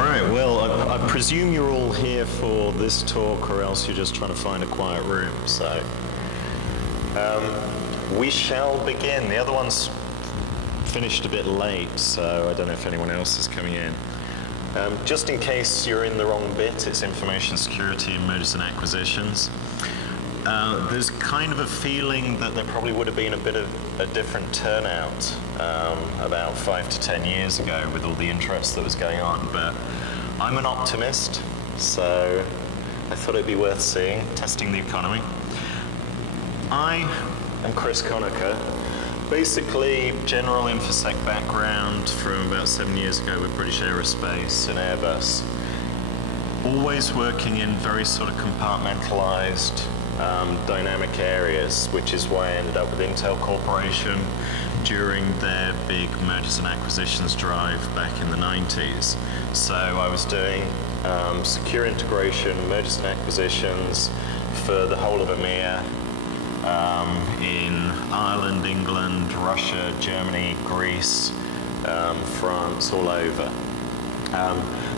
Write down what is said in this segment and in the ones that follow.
Right, well, I presume you're all here for this talk, or else you're just trying to find a quiet room, so we shall begin. The other one's finished a bit late, so I don't know if anyone else is coming in. Just in case you're in the wrong bit, it's information security and mergers and acquisitions. There's kind of a feeling that there probably would have been a bit of a different turnout about 5 to 10 years ago with all the interest that was going on, but I'm an optimist, so I thought it'd be worth seeing, testing the economy. I am Chris Conacher, basically general InfoSec background from about 7 years ago with British Aerospace and Airbus. Always working in very sort of compartmentalized dynamic areas, which is why I ended up with Intel Corporation during their big mergers and acquisitions drive back in the 90s. So I was doing secure integration, mergers and acquisitions for the whole of EMEA, in Ireland, England, Russia, Germany, Greece, France, all over.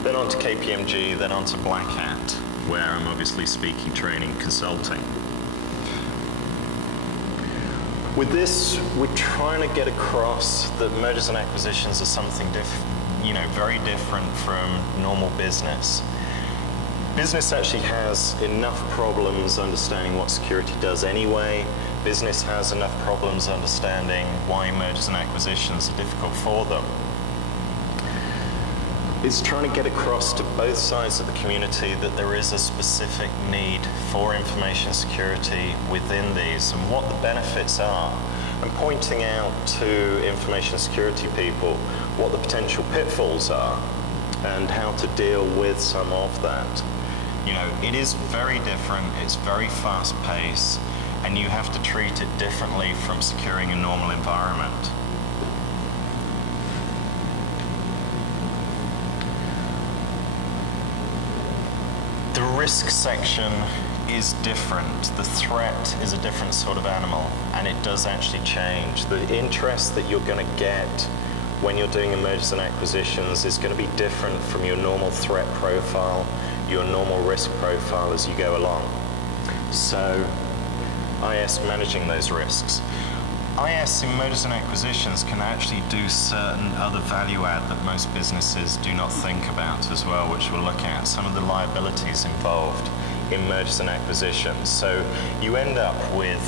Then on to KPMG, then on to Black Hat, where I'm obviously speaking, training, consulting. With this, we're trying to get across that mergers and acquisitions are something very different from normal business. Business actually has enough problems understanding what security does anyway. Business has enough problems understanding why mergers and acquisitions are difficult for them. It's trying to get across to both sides of the community that there is a specific need for information security within these and what the benefits are, and pointing out to information security people what the potential pitfalls are and how to deal with some of that. You know, it is very different, it's very fast-paced, and you have to treat it differently from securing a normal environment. The risk section is different. The threat is a different sort of animal, and it does actually change. The interest that you're going to get when you're doing mergers and acquisitions is going to be different from your normal threat profile, your normal risk profile as you go along. So, IS managing those risks. IS in mergers and acquisitions can actually do certain other value add that most businesses do not think about as well, which we'll look at. Some of the liabilities involved in mergers and acquisitions. So you end up with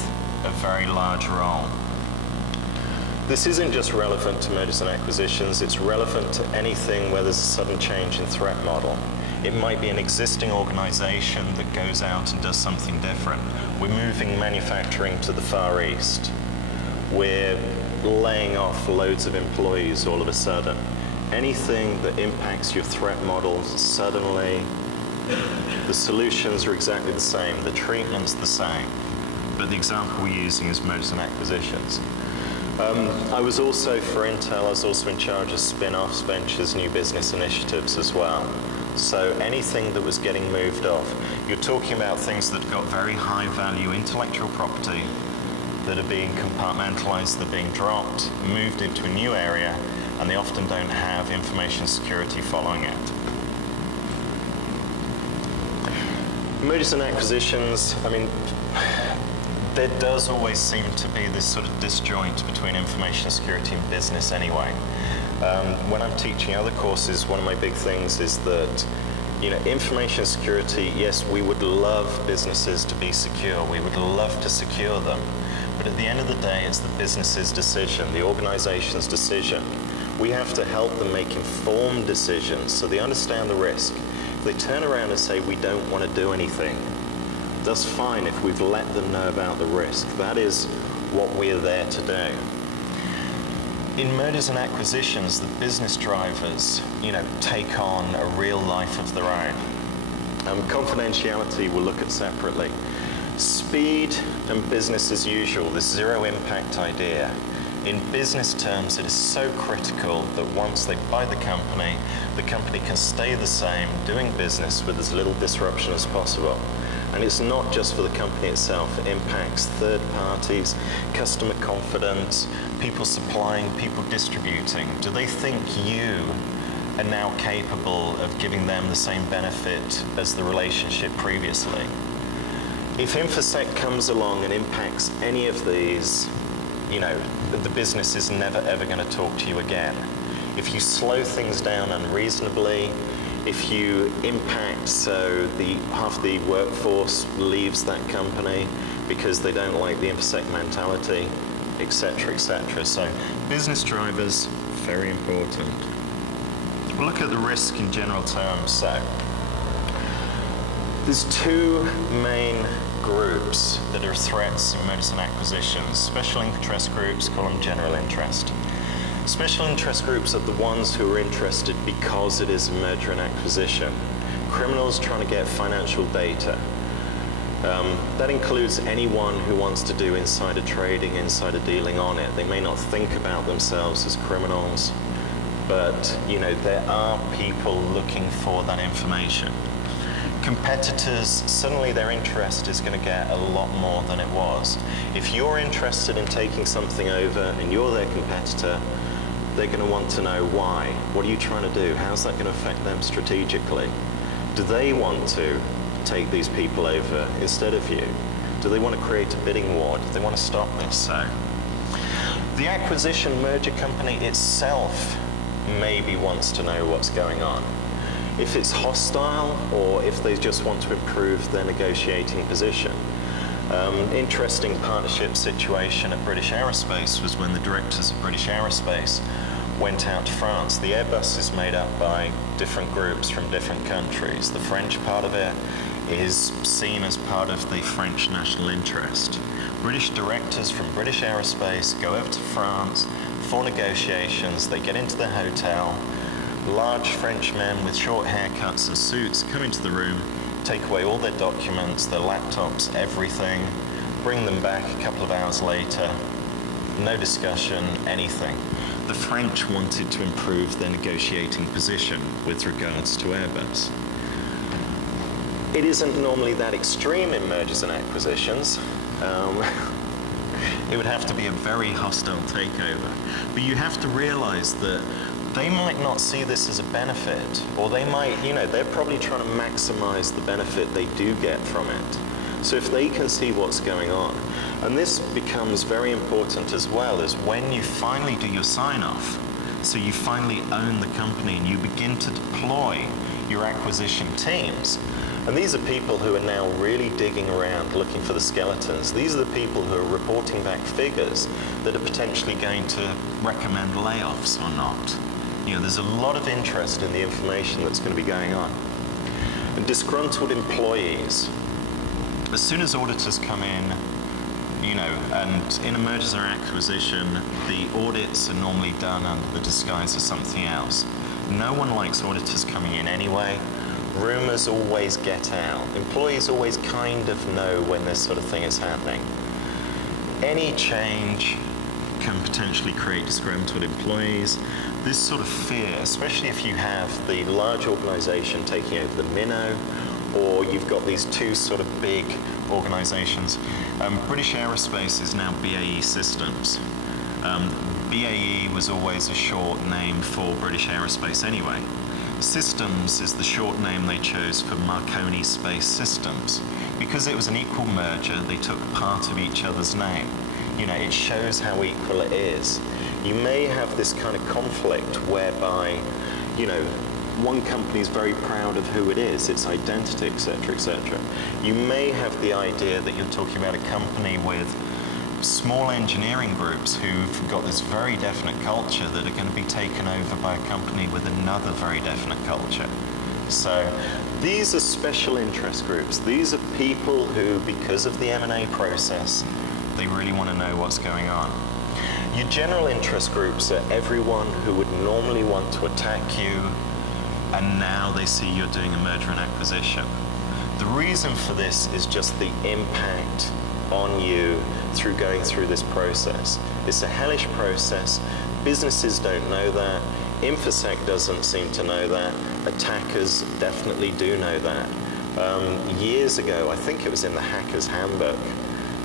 a very large role. This isn't just relevant to mergers and acquisitions, it's relevant to anything where there's a sudden change in threat model. It might be an existing organization that goes out and does something different. We're moving manufacturing to the Far East. We're laying off loads of employees all of a sudden. Anything that impacts your threat models suddenly, the solutions are exactly the same, the treatment's the same, but the example we're using is mergers and acquisitions. I was also, for Intel, I was also in charge of spin-offs, ventures, new business initiatives as well. So anything that was getting moved off, you're talking about things that got very high value intellectual property that are being compartmentalized, they're being dropped, moved into a new area, and they often don't have information security following it. Mergers and acquisitions, I mean, there does always seem to be this sort of disjoint between information security and business anyway. When I'm teaching other courses, one of my big things is that, information security, yes, we would love businesses to be secure. We would love to secure them. But at the end of the day, it's the business's decision, the organization's decision. We have to help them make informed decisions so they understand the risk. If they turn around and say, we don't want to do anything, that's fine if we've let them know about the risk. That is what we're there to do. In mergers and acquisitions, the business drivers, take on a real life of their own. Confidentiality we'll look at separately. Speed and business as usual, this zero impact idea. In business terms, it is so critical that once they buy the company can stay the same, doing business with as little disruption as possible. And it's not just for the company itself, it impacts third parties, customer confidence, people supplying, people distributing. Do they think you are now capable of giving them the same benefit as the relationship previously. If InfoSec comes along and impacts any of these, the business is never ever going to talk to you again. If you slow things down unreasonably, if you impact so half the workforce leaves that company because they don't like the InfoSec mentality, etc., etc. So business drivers, very important. We'll look at the risk in general terms. So there's two main groups that are threats in mergers and acquisitions. Special interest groups, call them general interest. Special interest groups are the ones who are interested because it is a merger and acquisition. Criminals trying to get financial data. That includes anyone who wants to do insider trading, insider dealing on it. They may not think about themselves as criminals, but there are people looking for that information. Competitors, suddenly their interest is going to get a lot more than it was. If you're interested in taking something over and you're their competitor, they're going to want to know why. What are you trying to do? How's that going to affect them strategically? Do they want to take these people over instead of you? Do they want to create a bidding war? Do they want to stop this? So the acquisition merger company itself maybe wants to know what's going on. If it's hostile or if they just want to improve their negotiating position. Interesting partnership situation at British Aerospace was when the directors of British Aerospace went out to France. The Airbus is made up by different groups from different countries. The French part of it is seen as part of the French national interest. British directors from British Aerospace go over to France for negotiations. They get into the hotel. Large French men with short haircuts and suits come into the room, take away all their documents, their laptops, everything, bring them back a couple of hours later. No discussion, anything. The French wanted to improve their negotiating position with regards to Airbus. It isn't normally that extreme in mergers and acquisitions. It would have to be a very hostile takeover. But you have to realize that they might not see this as a benefit, or they might, they're probably trying to maximize the benefit they do get from it. So if they can see what's going on, and this becomes very important as well, is when you finally do your sign-off, so you finally own the company and you begin to deploy your acquisition teams. And these are people who are now really digging around looking for the skeletons. These are the people who are reporting back figures that are potentially going to recommend layoffs or not. There's a lot of interest in the information that's going to be going on. And disgruntled employees. As soon as auditors come in, and in a mergers or acquisition, the audits are normally done under the disguise of something else. No one likes auditors coming in anyway. Rumors always get out. Employees always kind of know when this sort of thing is happening. Any change can potentially create disgruntled employees. This sort of fear, especially if you have the large organization taking over the minnow, or you've got these two sort of big organizations. British Aerospace is now BAE Systems. BAE was always a short name for British Aerospace anyway. Systems is the short name they chose for Marconi Space Systems. Because it was an equal merger, they took part of each other's name. It shows how equal it is. You may have this kind of conflict whereby, one company is very proud of who it is, its identity, etc., etc. You may have the idea that you're talking about a company with small engineering groups who've got this very definite culture that are going to be taken over by a company with another very definite culture. So these are special interest groups. These are people who, because of the M&A process, they really want to know what's going on. Your general interest groups are everyone who would normally want to attack you, and now they see you're doing a merger and acquisition. The reason for this is just the impact on you through going through this process. It's a hellish process. Businesses don't know that. InfoSec doesn't seem to know that. Attackers definitely do know that. Years ago, I think it was in the Hacker's Handbook,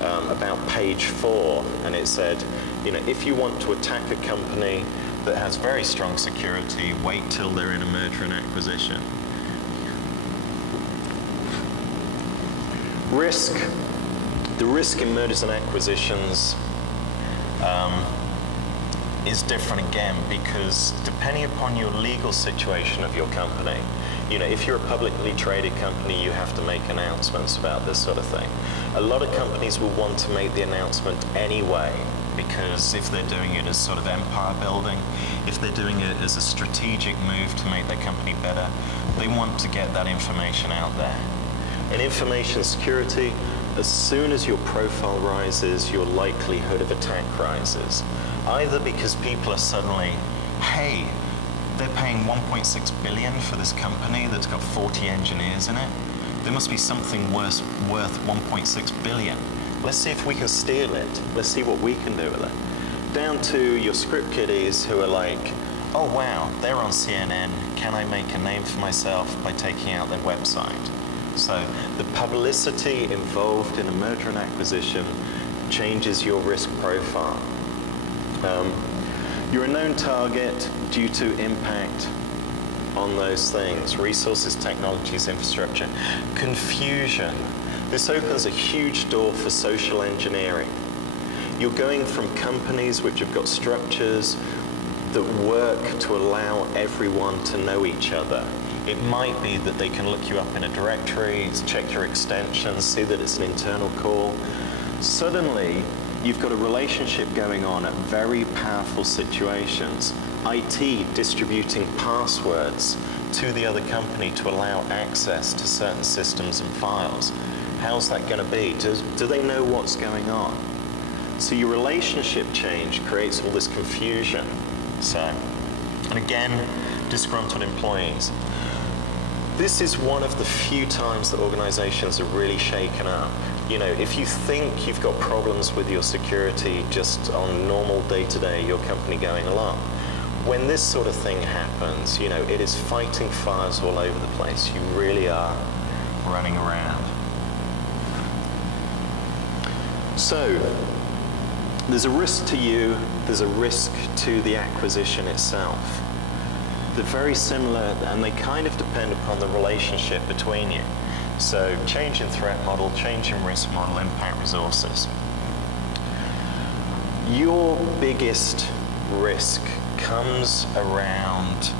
about page 4, and it said, if you want to attack a company, that has very strong security wait till they're in a merger and acquisition. Risk. The risk in mergers and acquisitions is different again, because depending upon your legal situation of your company, if you're a publicly traded company, you have to make announcements about this sort of thing. A lot of companies will want to make the announcement anyway, because if they're doing it as sort of empire building, if they're doing it as a strategic move to make their company better, they want to get that information out there. In information security, as soon as your profile rises, your likelihood of attack rises. Either because people are suddenly, hey, they're paying 1.6 billion for this company that's got 40 engineers in it. There must be something worth 1.6 billion. Let's see if we can steal it. Let's see what we can do with it. Down to your script kiddies who are like, oh wow, they're on CNN. Can I make a name for myself by taking out their website? So the publicity involved in a merger and acquisition changes your risk profile. You're a known target due to impact on those things: resources, technologies, infrastructure. Confusion. This opens a huge door for social engineering. You're going from companies which have got structures that work to allow everyone to know each other. It might be that they can look you up in a directory, check your extensions, see that it's an internal call. Suddenly, you've got a relationship going on at very powerful situations. IT distributing passwords to the other company to allow access to certain systems and files. How's that going to be? Do they know what's going on? So your relationship change creates all this confusion. And again, disgruntled employees. This is one of the few times that organizations are really shaken up. If you think you've got problems with your security just on normal day-to-day, your company going along, when this sort of thing happens, it is fighting fires all over the place. You really are running around. So, there's a risk to you, there's a risk to the acquisition itself. They're very similar, and they kind of depend upon the relationship between you. So, change in threat model, change in risk model, impact resources. Your biggest risk comes around,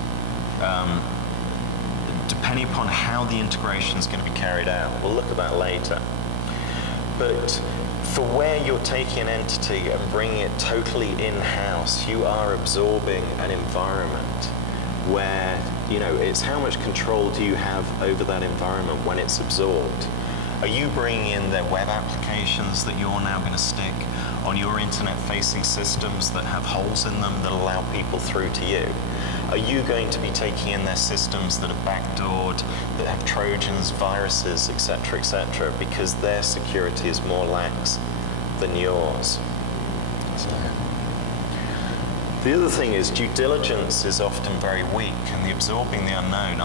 depending upon how the integration is going to be carried out. We'll look at that later. But for where you're taking an entity and bringing it totally in-house, you are absorbing an environment where, it's how much control do you have over that environment when it's absorbed. Are you bringing in their web applications that you're now going to stick on your internet-facing systems that have holes in them that allow people through to you? Are you going to be taking in their systems that are backdoored, that have Trojans, viruses, etc., because their security is more lax than yours? The other thing is due diligence is often very weak, and the absorbing the unknown.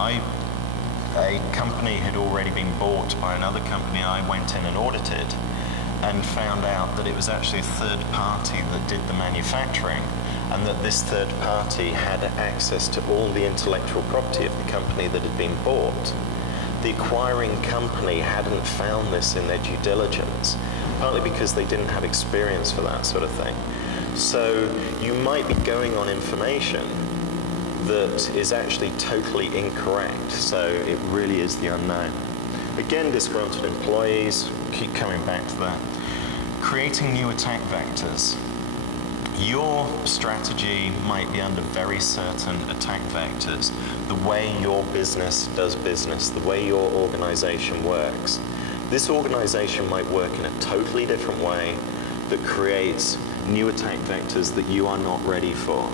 A company had already been bought by another company. I went in and audited and found out that it was actually a third party that did the manufacturing, and that this third party had access to all the intellectual property of the company that had been bought. The acquiring company hadn't found this in their due diligence, partly because they didn't have experience for that sort of thing. So you might be going on information that is actually totally incorrect. So it really is the unknown. Again, disgruntled employees, keep coming back to that. Creating new attack vectors. Your strategy might be under very certain attack vectors. The way your business does business, the way your organization works. This organization might work in a totally different way that creates new attack vectors that you are not ready for.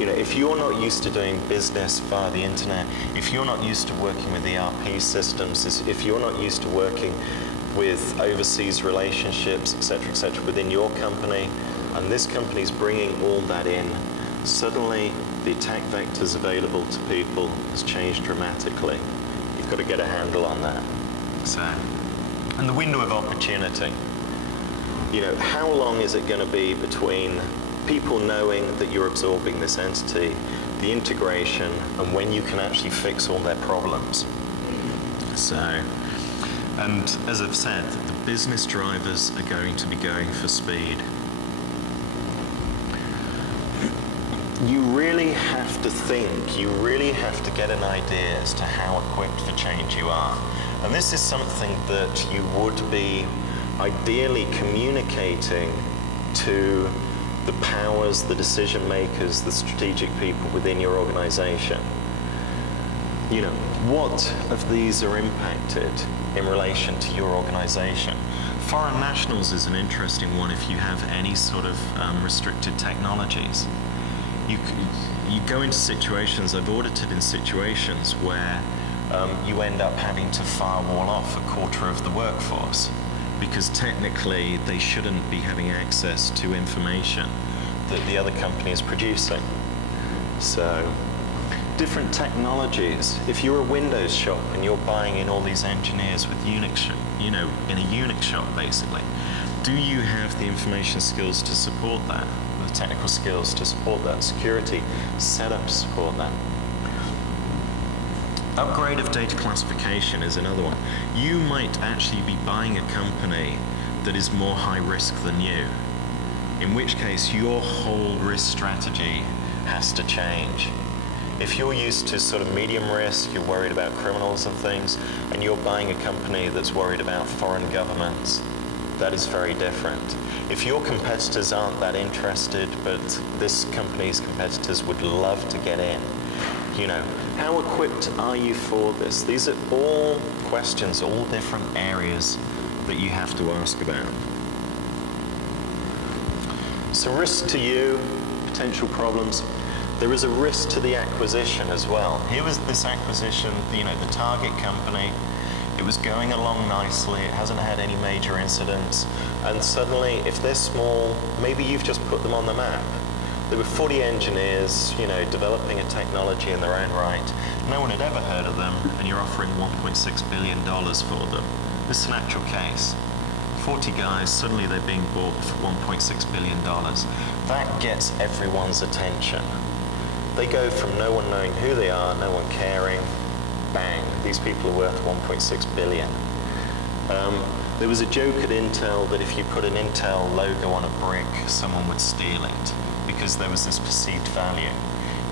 If you're not used to doing business via the internet, if you're not used to working with ERP systems, if you're not used to working with overseas relationships, etc., within your company, and this company's bringing all that in, suddenly the attack vectors available to people has changed dramatically. You've got to get a handle on that. And the window of opportunity. How long is it going to be between people knowing that you're absorbing this entity, the integration, and when you can actually fix all their problems. So, and as I've said, the business drivers are going to be going for speed. You really have to think, you really have to get an idea as to how equipped for change you are. And this is something that you would be ideally communicating to the powers, the decision makers, the strategic people within your organization. You know, what of these are impacted in relation to your organization? Foreign nationals is an interesting one if you have any sort of restricted technologies. You go into situations, I've audited in situations where you end up having to firewall off a quarter of the workforce because technically they shouldn't be having access to information that the other company is producing. So, different technologies. If you're a Windows shop and you're buying in all these engineers with Unix, in a Unix shop basically, do you have the information skills to support that? The technical skills to support that? Security setup to support that? Upgrade of data classification is another one. You might actually be buying a company that is more high risk than you, in which case your whole risk strategy has to change. If you're used to sort of medium risk, you're worried about criminals and things, and you're buying a company that's worried about foreign governments, that is very different. If your competitors aren't that interested, but this company's competitors would love to get in, how equipped are you for this? These are all questions, all different areas that you have to ask about. So risk to you, potential problems. There is a risk to the acquisition as well. Here was this acquisition, the target company. It was going along nicely. It hasn't had any major incidents. And suddenly, if they're small, maybe you've just put them on the map. There were 40 engineers, developing a technology in their own right. No one had ever heard of them, and you're offering $1.6 billion for them. This is an actual case. 40 guys, suddenly they're being bought for $1.6 billion. That gets everyone's attention. They go from no one knowing who they are, no one caring, bang, these people are worth 1.6 billion. There was a joke at Intel that if you put an Intel logo on a brick, someone would steal it because there was this perceived value.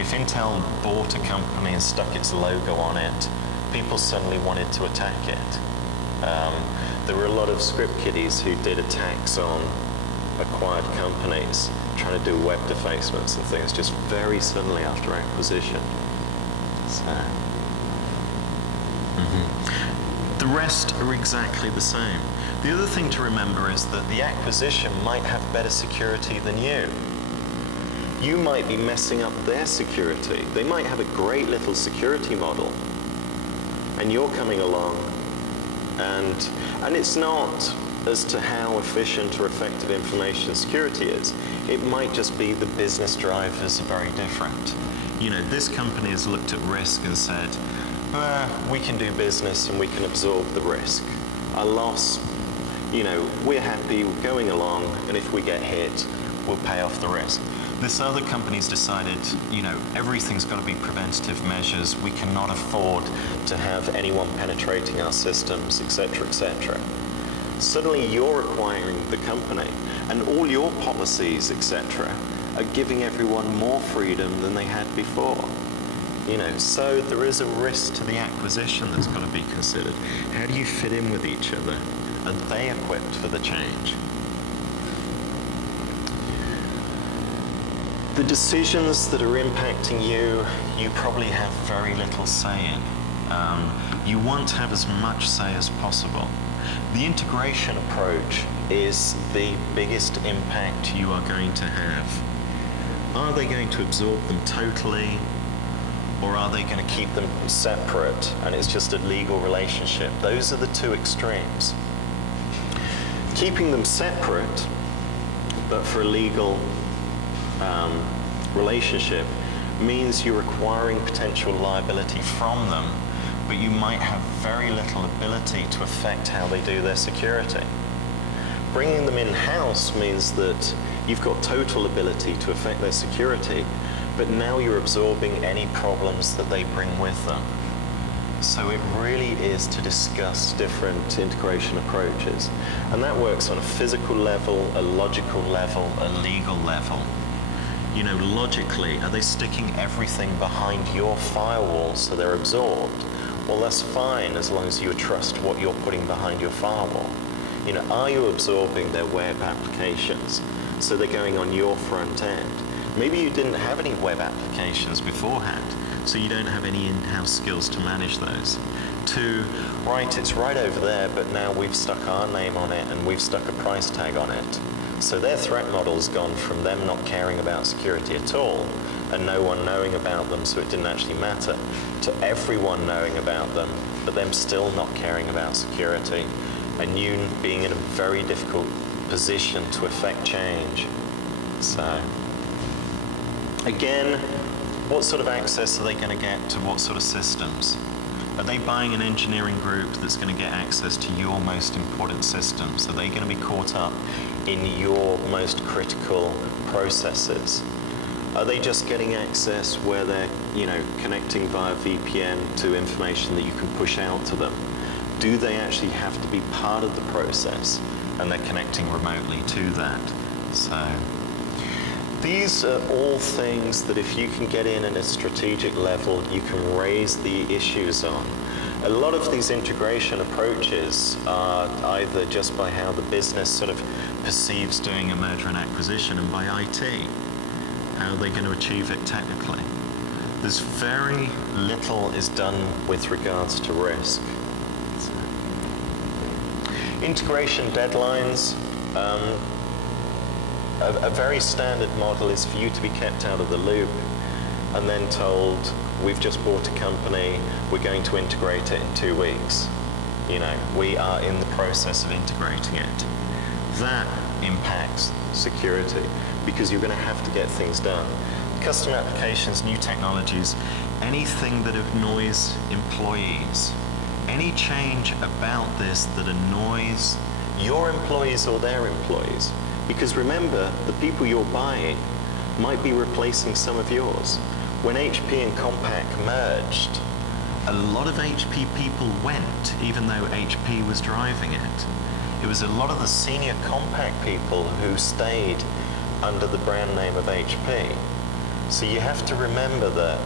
If Intel bought a company and stuck its logo on it, people suddenly wanted to attack it. There were a lot of script kiddies who did attacks on acquired companies, trying to do web defacements and things just very suddenly after acquisition. So, The rest are exactly the same. The other thing to remember is that the acquisition might have better security than you. You might be messing up their security. They might have a great little security model, and you're coming along, and it's not as to how efficient or effective information security is. It might just be the business drivers are very different. This company has looked at risk and said, we can do business and we can absorb the risk. A loss, we're happy, we're going along, and if we get hit, we'll pay off the risk. This other company's decided, everything's got to be preventative measures. We cannot afford to have anyone penetrating our systems, etc., etc. Suddenly you're acquiring the company, and all your policies, etc., are giving everyone more freedom than they had before. So there is a risk to the acquisition that's got to be considered. How do you fit in with each other? Are they equipped for the change? The decisions that are impacting you, you probably have very little say in. You want to have as much say as possible. The integration approach is the biggest impact you are going to have. Are they going to absorb them totally, or are they going to keep them separate and it's just a legal relationship? Those are the two extremes. Keeping them separate, but for a legal relationship, means you're acquiring potential liability from them, but you might have very little ability to affect how they do their security. Bringing them in-house means that you've got total ability to affect their security, but now you're absorbing any problems that they bring with them. So it really is to discuss different integration approaches. And that works on a physical level, a logical level, a legal level. You know, logically, are they sticking everything behind your firewall so they're absorbed? Well, that's fine as long as you trust what you're putting behind your firewall. You know, are you absorbing their web applications so they're going on your front end? Maybe you didn't have any web applications beforehand, so you don't have any in-house skills to manage those. To, right, it's right over there, but now we've stuck our name on it and we've stuck a price tag on it. So their threat model's gone from them not caring about security at all and no one knowing about them, so it didn't actually matter, to everyone knowing about them, but them still not caring about security, and you being in a very difficult position to affect change. So, again, what sort of access are they going to get to what sort of systems? Are they buying an engineering group that's going to get access to your most important systems? Are they going to be caught up in your most critical processes? Are they just getting access where they're, you know, connecting via VPN to information that you can push out to them? Do they actually have to be part of the process and they're connecting remotely to that? So these are all things that if you can get in at a strategic level, you can raise the issues on. A lot of these integration approaches are either just by how the business sort of perceives doing a merger and acquisition, and by IT, how they're going to achieve it technically. There's very little is done with regards to risk. Integration deadlines. A very standard model is for you to be kept out of the loop and then told, we've just bought a company, we're going to integrate it in 2 weeks. You know, we are in the process of integrating it. That impacts security because you're going to have to get things done. Custom applications, new technologies, anything that annoys employees, any change about this that annoys your employees or their employees. Because remember, the people you're buying might be replacing some of yours. When HP and Compaq merged, a lot of HP people went, even though HP was driving it. It was a lot of the senior Compaq people who stayed under the brand name of HP. So you have to remember that,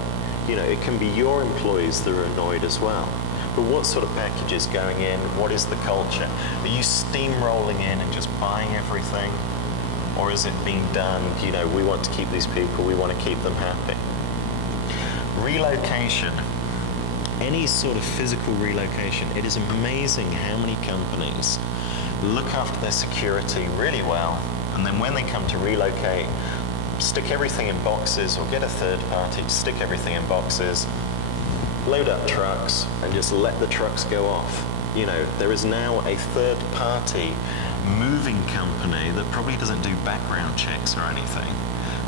you know, it can be your employees that are annoyed as well. But what sort of package is going in? What is the culture? Are you steamrolling in and just buying everything? Or is it being done, you know, we want to keep these people, we want to keep them happy? Relocation. Any sort of physical relocation. It is amazing how many companies look after their security really well, and then when they come to relocate, stick everything in boxes or get a third party to stick everything in boxes, load up trucks and just let the trucks go off. You know, there is now a third party moving company that probably doesn't do background checks or anything,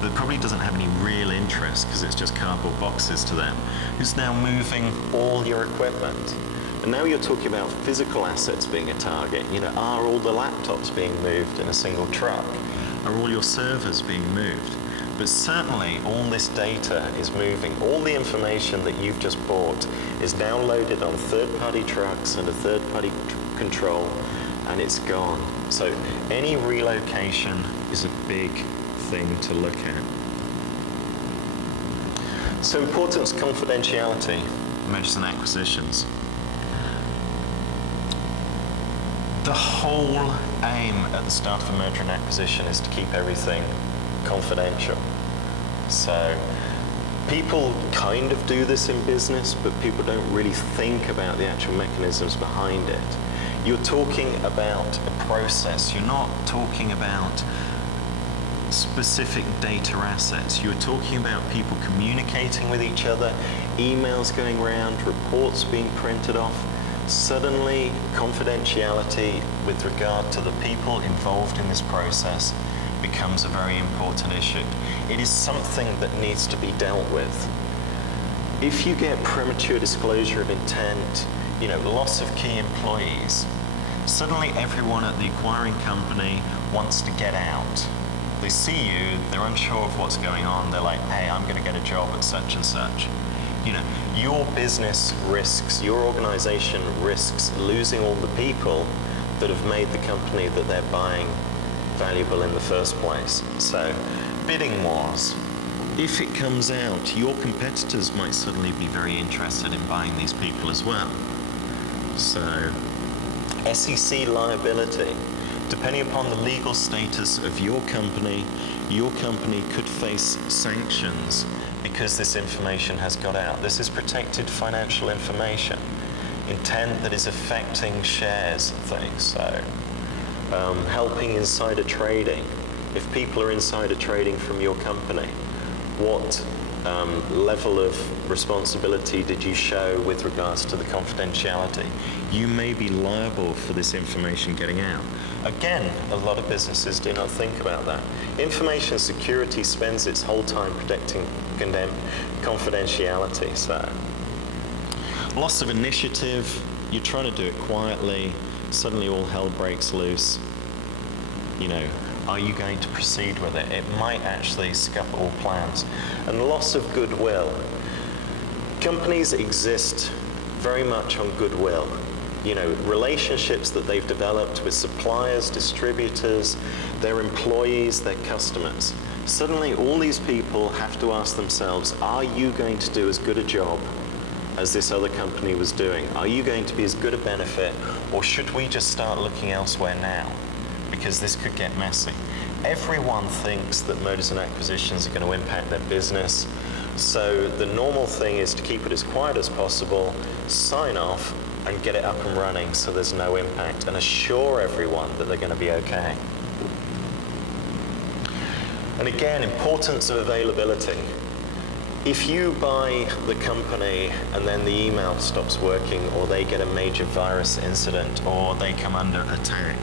that probably doesn't have any real interest because it's just cardboard boxes to them, who's now moving all your equipment. And now you're talking about physical assets being a target. You know, are all the laptops being moved in a single truck? Are all your servers being moved? But certainly all this data is moving. All the information that you've just bought is now loaded on third-party trucks and a third-party control, and it's gone. So any relocation is a big thing to look at. So importance of confidentiality, mergers and acquisitions. The whole aim at the start of a merger and acquisition is to keep everything confidential. So people kind of do this in business, but people don't really think about the actual mechanisms behind it. You're talking about a process. You're not talking about specific data assets. You're talking about people communicating with each other, emails going around, reports being printed off. Suddenly, confidentiality with regard to the people involved in this process becomes a very important issue. It is something that needs to be dealt with. If you get premature disclosure of intent, you know, loss of key employees, Suddenly everyone at the acquiring company wants to get out. They see you, they're unsure of what's going on, they're like, hey, I'm going to get a job at such and such. You know, your business risks, your organization risks losing all the people that have made the company that they're buying valuable in the first place. So, bidding wars. If it comes out, your competitors might suddenly be very interested in buying these people as well. So, SEC liability. Depending upon the legal status of your company could face sanctions because this information has got out. This is protected financial information, intent that is affecting shares and things. So, helping insider trading. If people are insider trading from your company, what level of responsibility did you show with regards to the confidentiality? You may be liable for this information getting out. Again, a lot of businesses do not think about that. Information security spends its whole time protecting confidentiality. So, loss of initiative, you're trying to do it quietly, suddenly all hell breaks loose. You know, are you going to proceed with it? It might actually scupper all plans. And loss of goodwill. Companies exist very much on goodwill. You know, relationships that they've developed with suppliers, distributors, their employees, their customers. Suddenly all these people have to ask themselves, are you going to do as good a job as this other company was doing? Are you going to be as good a benefit, or should we just start looking elsewhere now? Because this could get messy. Everyone thinks that mergers and acquisitions are going to impact their business, so the normal thing is to keep it as quiet as possible, sign off, and get it up and running so there's no impact, and assure everyone that they're going to be okay. And again, importance of availability. If you buy the company and then the email stops working, or they get a major virus incident, or they come under attack,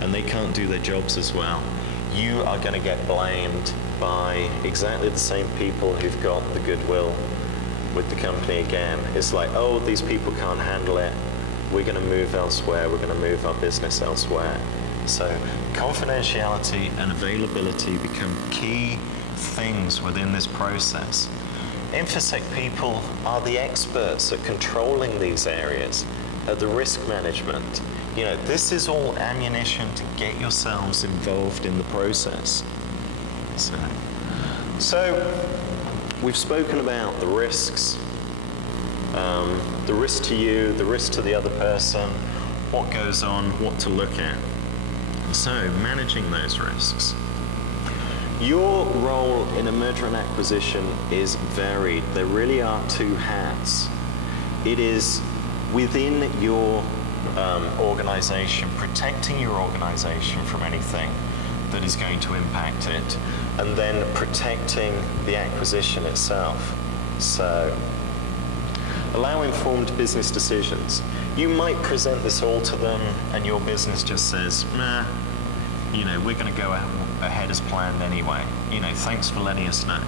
and they can't do their jobs as well, you are going to get blamed by exactly the same people who've got the goodwill with the company again. It's like, oh, these people can't handle it, we're going to move elsewhere, we're going to move our business elsewhere. So confidentiality and availability become key things within this process. InfoSec people are the experts at controlling these areas, at the risk management. You know, this is all ammunition to get yourselves involved in the process. So we've spoken about the risks, the risk to you, the risk to the other person, what goes on, what to look at. So, managing those risks. Your role in a merger and acquisition is varied. There really are two hats. It is within your organization, protecting your organization from anything that is going to impact it, and then protecting the acquisition itself. So, allow informed business decisions. You might present this all to them and your business just says, nah, you know, we're going to go ahead as planned anyway. You know, thanks for letting us know.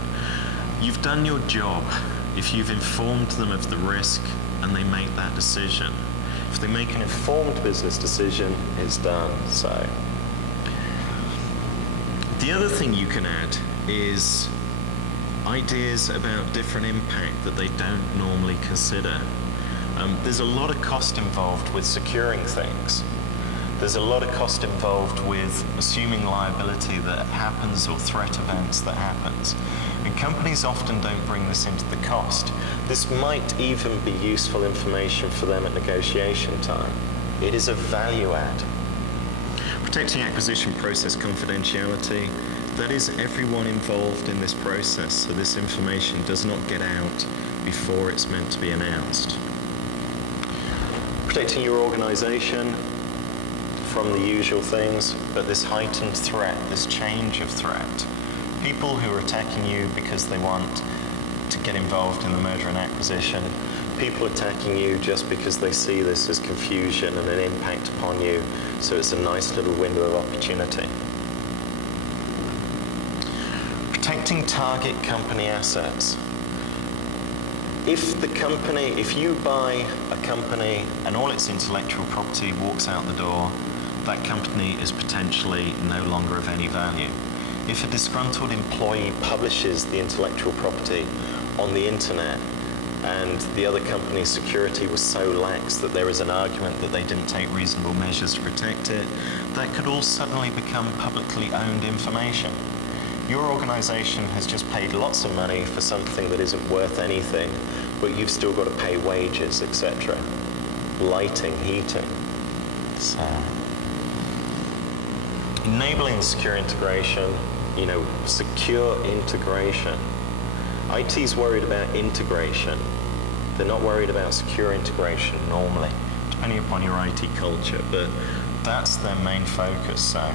You've done your job if you've informed them of the risk and they make that decision. If they make an informed business decision, it's done. So, the other thing you can add is ideas about different impact that they don't normally consider. There's a lot of cost involved with securing things. There's a lot of cost involved with assuming liability that happens or threat events that happens. And companies often don't bring this into the cost. This might even be useful information for them at negotiation time. It is a value add. Protecting acquisition process confidentiality. That is everyone involved in this process, so this information does not get out before it's meant to be announced. Protecting your organization from the usual things, but this heightened threat, this change of threat. People who are attacking you because they want to get involved in the merger and acquisition. People attacking you just because they see this as confusion and an impact upon you, so it's a nice little window of opportunity. Protecting target company assets. If you buy a company and all its intellectual property walks out the door, that company is potentially no longer of any value. If a disgruntled employee publishes the intellectual property on the internet and the other company's security was so lax that there is an argument that they didn't take reasonable measures to protect it, that could all suddenly become publicly owned information. Your organization has just paid lots of money for something that isn't worth anything, but you've still got to pay wages, etc. Lighting, heating. So, enabling secure integration, secure integration. IT's worried about integration. They're not worried about secure integration normally, depending upon your IT culture, but that's their main focus. So,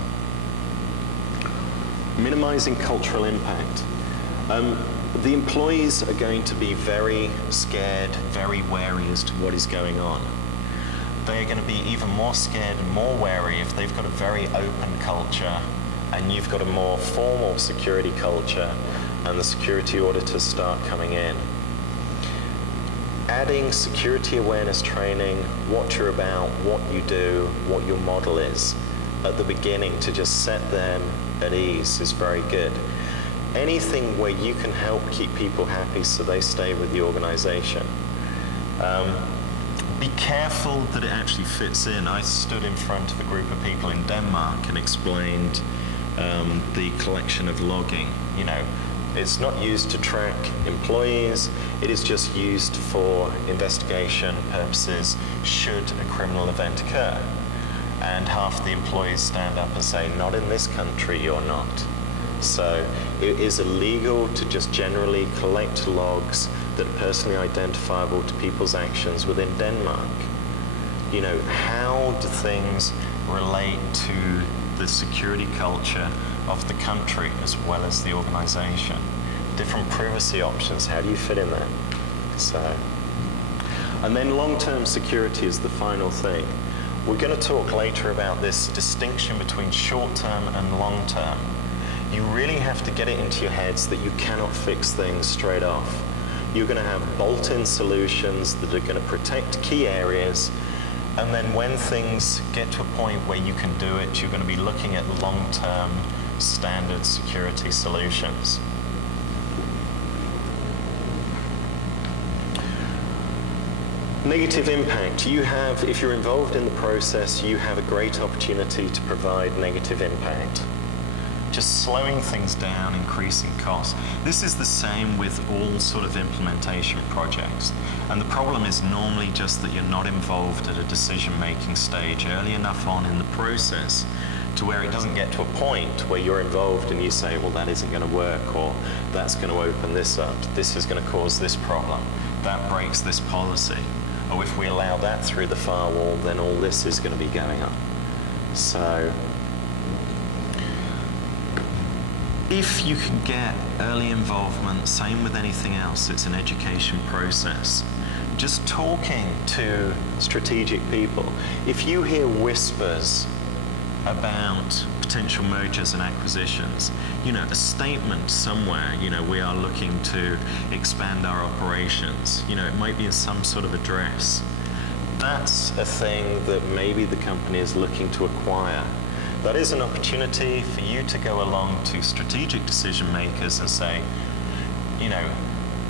minimizing cultural impact. The employees are going to be very scared, very wary as to what is going on. They're going to be even more scared and more wary if they've got a very open culture and you've got a more formal security culture and the security auditors start coming in. Adding security awareness training, what you're about, what you do, what your model is at the beginning to just set them at ease is very good. Anything where you can help keep people happy so they stay with the organization. Be careful that it actually fits in. I stood in front of a group of people in Denmark and explained the collection of logging. It's not used to track employees, it is just used for investigation purposes should a criminal event occur. And half the employees stand up and say, not in this country, you're not. So it is illegal to just generally collect logs that are personally identifiable to people's actions within Denmark. How do things relate to the security culture of the country as well as the organization? Different privacy options, how do you fit in that? And then long-term security is the final thing. We're going to talk later about this distinction between short-term and long-term. You really have to get it into your heads that you cannot fix things straight off. You're going to have bolt-in solutions that are going to protect key areas, and then when things get to a point where you can do it, you're going to be looking at long-term standard security solutions. Negative impact. If you're involved in the process, you have a great opportunity to provide negative impact. Just slowing things down, increasing costs. This is the same with all sort of implementation projects. And the problem is normally just that you're not involved at a decision-making stage early enough on in the process to where it doesn't get to a point where you're involved and you say, well, that isn't going to work, or that's going to open this up, this is going to cause this problem, that breaks this policy. Or if we allow that through the firewall, then all this is going to be going on. So, if you can get early involvement, same with anything else, it's an education process. Just talking to strategic people. If you hear whispers about potential mergers and acquisitions, a statement somewhere, we are looking to expand our operations, it might be in some sort of address. That's a thing that maybe the company is looking to acquire. That is an opportunity for you to go along to strategic decision makers and say,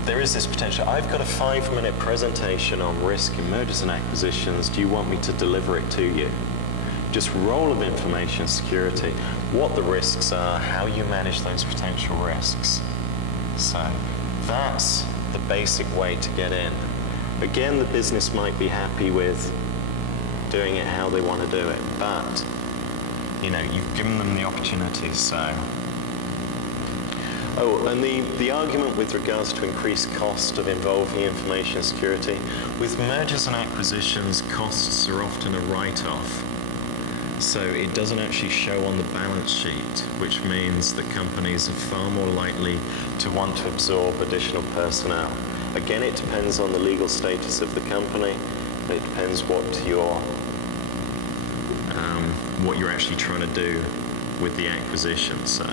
there is this potential. I've got a 5-minute presentation on risk in mergers and acquisitions. Do you want me to deliver it to you? Just role of information security, what the risks are, how you manage those potential risks. So that's the basic way to get in. Again, the business might be happy with doing it how they want to do it, but you've given them the opportunity, so. Oh, and the argument with regards to increased cost of involving information security, with mergers and acquisitions, costs are often a write-off. So it doesn't actually show on the balance sheet, which means that companies are far more likely to want to absorb additional personnel. Again, it depends on the legal status of the company. It depends what you're actually trying to do with the acquisition. So,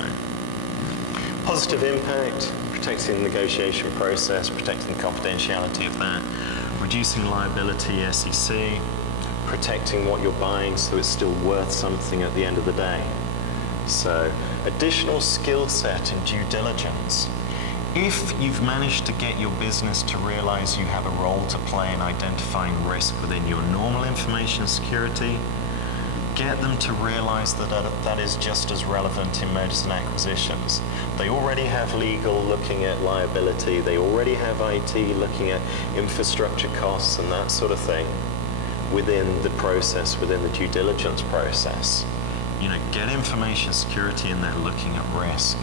positive impact, protecting the negotiation process, protecting the confidentiality of that, reducing liability, SEC, protecting what you're buying so it's still worth something at the end of the day. So, additional skill set in due diligence. If you've managed to get your business to realize you have a role to play in identifying risk within your normal information security, get them to realize that is just as relevant in mergers and acquisitions. They already have legal looking at liability, they already have IT looking at infrastructure costs and that sort of thing within the process, within the due diligence process. You know, get information security in there looking at risk.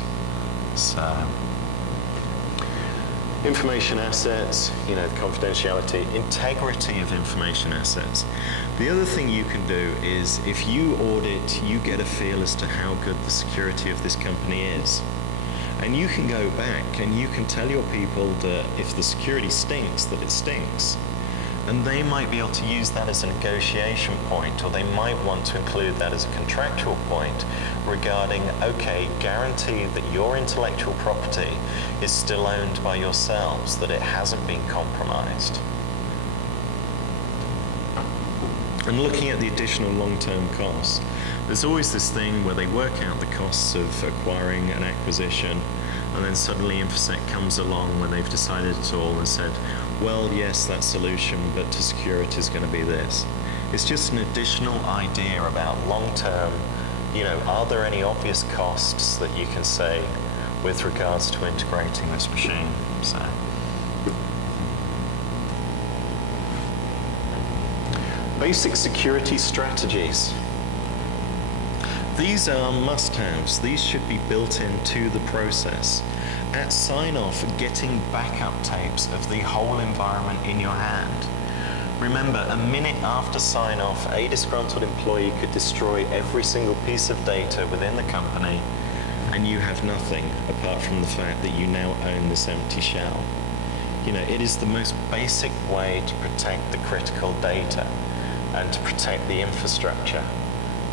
So, information assets, you know, confidentiality, integrity of information assets. The other thing you can do is if you audit, you get a feel as to how good the security of this company is. And you can go back and you can tell your people that if the security stinks, that it stinks. And they might be able to use that as a negotiation point, or they might want to include that as a contractual point regarding, okay, guarantee that your intellectual property is still owned by yourselves, that it hasn't been compromised. And looking at the additional long-term costs, there's always this thing where they work out the costs of acquiring an acquisition, and then suddenly InfoSec comes along when they've decided it all and said, well, yes, that solution, but to secure it is going to be this. It's just an additional idea about long-term, you know, are there any obvious costs that you can say with regards to integrating this machine? So, basic security strategies. These are must-haves. These should be built into the process. At sign-off, getting backup tapes of the whole environment in your hand. Remember, a minute after sign-off, a disgruntled employee could destroy every single piece of data within the company, and you have nothing apart from the fact that you now own this empty shell. You know, it is the most basic way to protect the critical data and to protect the infrastructure.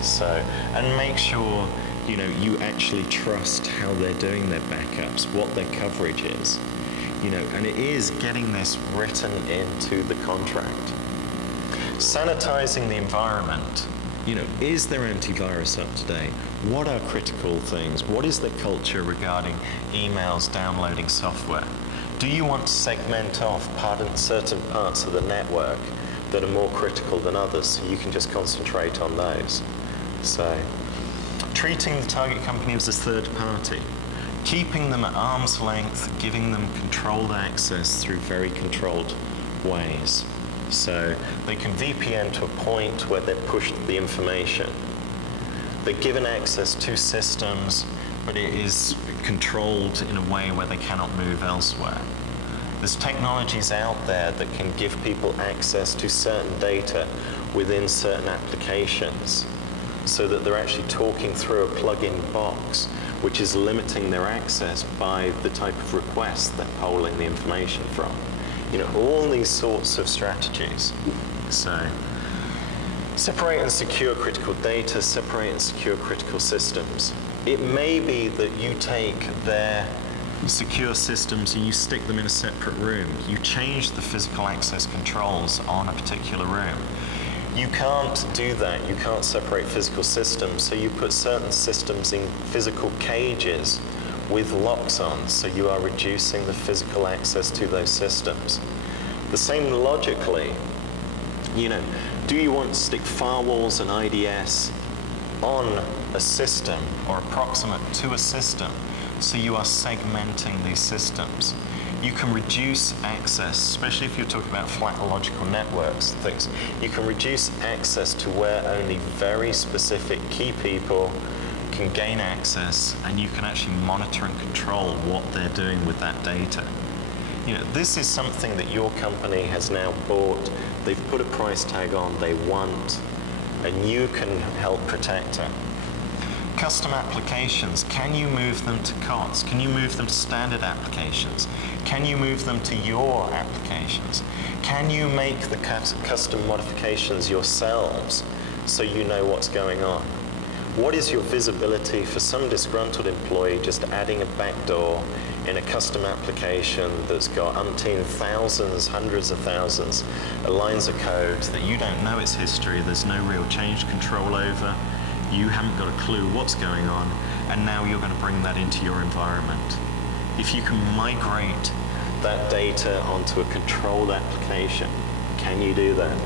So, and make sure, you know, you actually trust how they're doing their backups, what their coverage is, you know, and it is getting this written into the contract. Sanitizing the environment, you know, is their antivirus up to date? What are critical things? What is their culture regarding emails, downloading software? Do you want to segment off certain parts of the network that are more critical than others so you can just concentrate on those? So, treating the target company as a third party, keeping them at arm's length, giving them controlled access through very controlled ways. So they can VPN to a point where they're pushed the information. They're given access to systems, but it is controlled in a way where they cannot move elsewhere. There's technologies out there that can give people access to certain data within certain applications, so that they're actually talking through a plug-in box, which is limiting their access by the type of request they're polling the information from. You know, all these sorts of strategies. So, separate and secure critical data, separate and secure critical systems. It may be that you take their secure systems and you stick them in a separate room. You change the physical access controls on a particular room. You can't do that. You can't separate physical systems, so you put certain systems in physical cages with locks on, so you are reducing the physical access to those systems. The same logically, you know, do you want to stick firewalls and IDS on a system or approximate to a system, so you are segmenting these systems? You can reduce access, especially if you're talking about flat logical networks and things. You can reduce access to where only very specific key people can gain access, and you can actually monitor and control what they're doing with that data. You know, this is something that your company has now bought. They've put a price tag on, they want, and you can help protect it. Custom applications, can you move them to COTS? Can you move them to standard applications? Can you move them to your applications? Can you make the custom modifications yourselves so you know what's going on? What is your visibility for some disgruntled employee just adding a backdoor in a custom application that's got umpteen thousands, hundreds of thousands of lines of code that you don't know its history, there's no real change control over, you haven't got a clue what's going on, and now you're going to bring that into your environment. If you can migrate that data onto a controlled application, can you do that?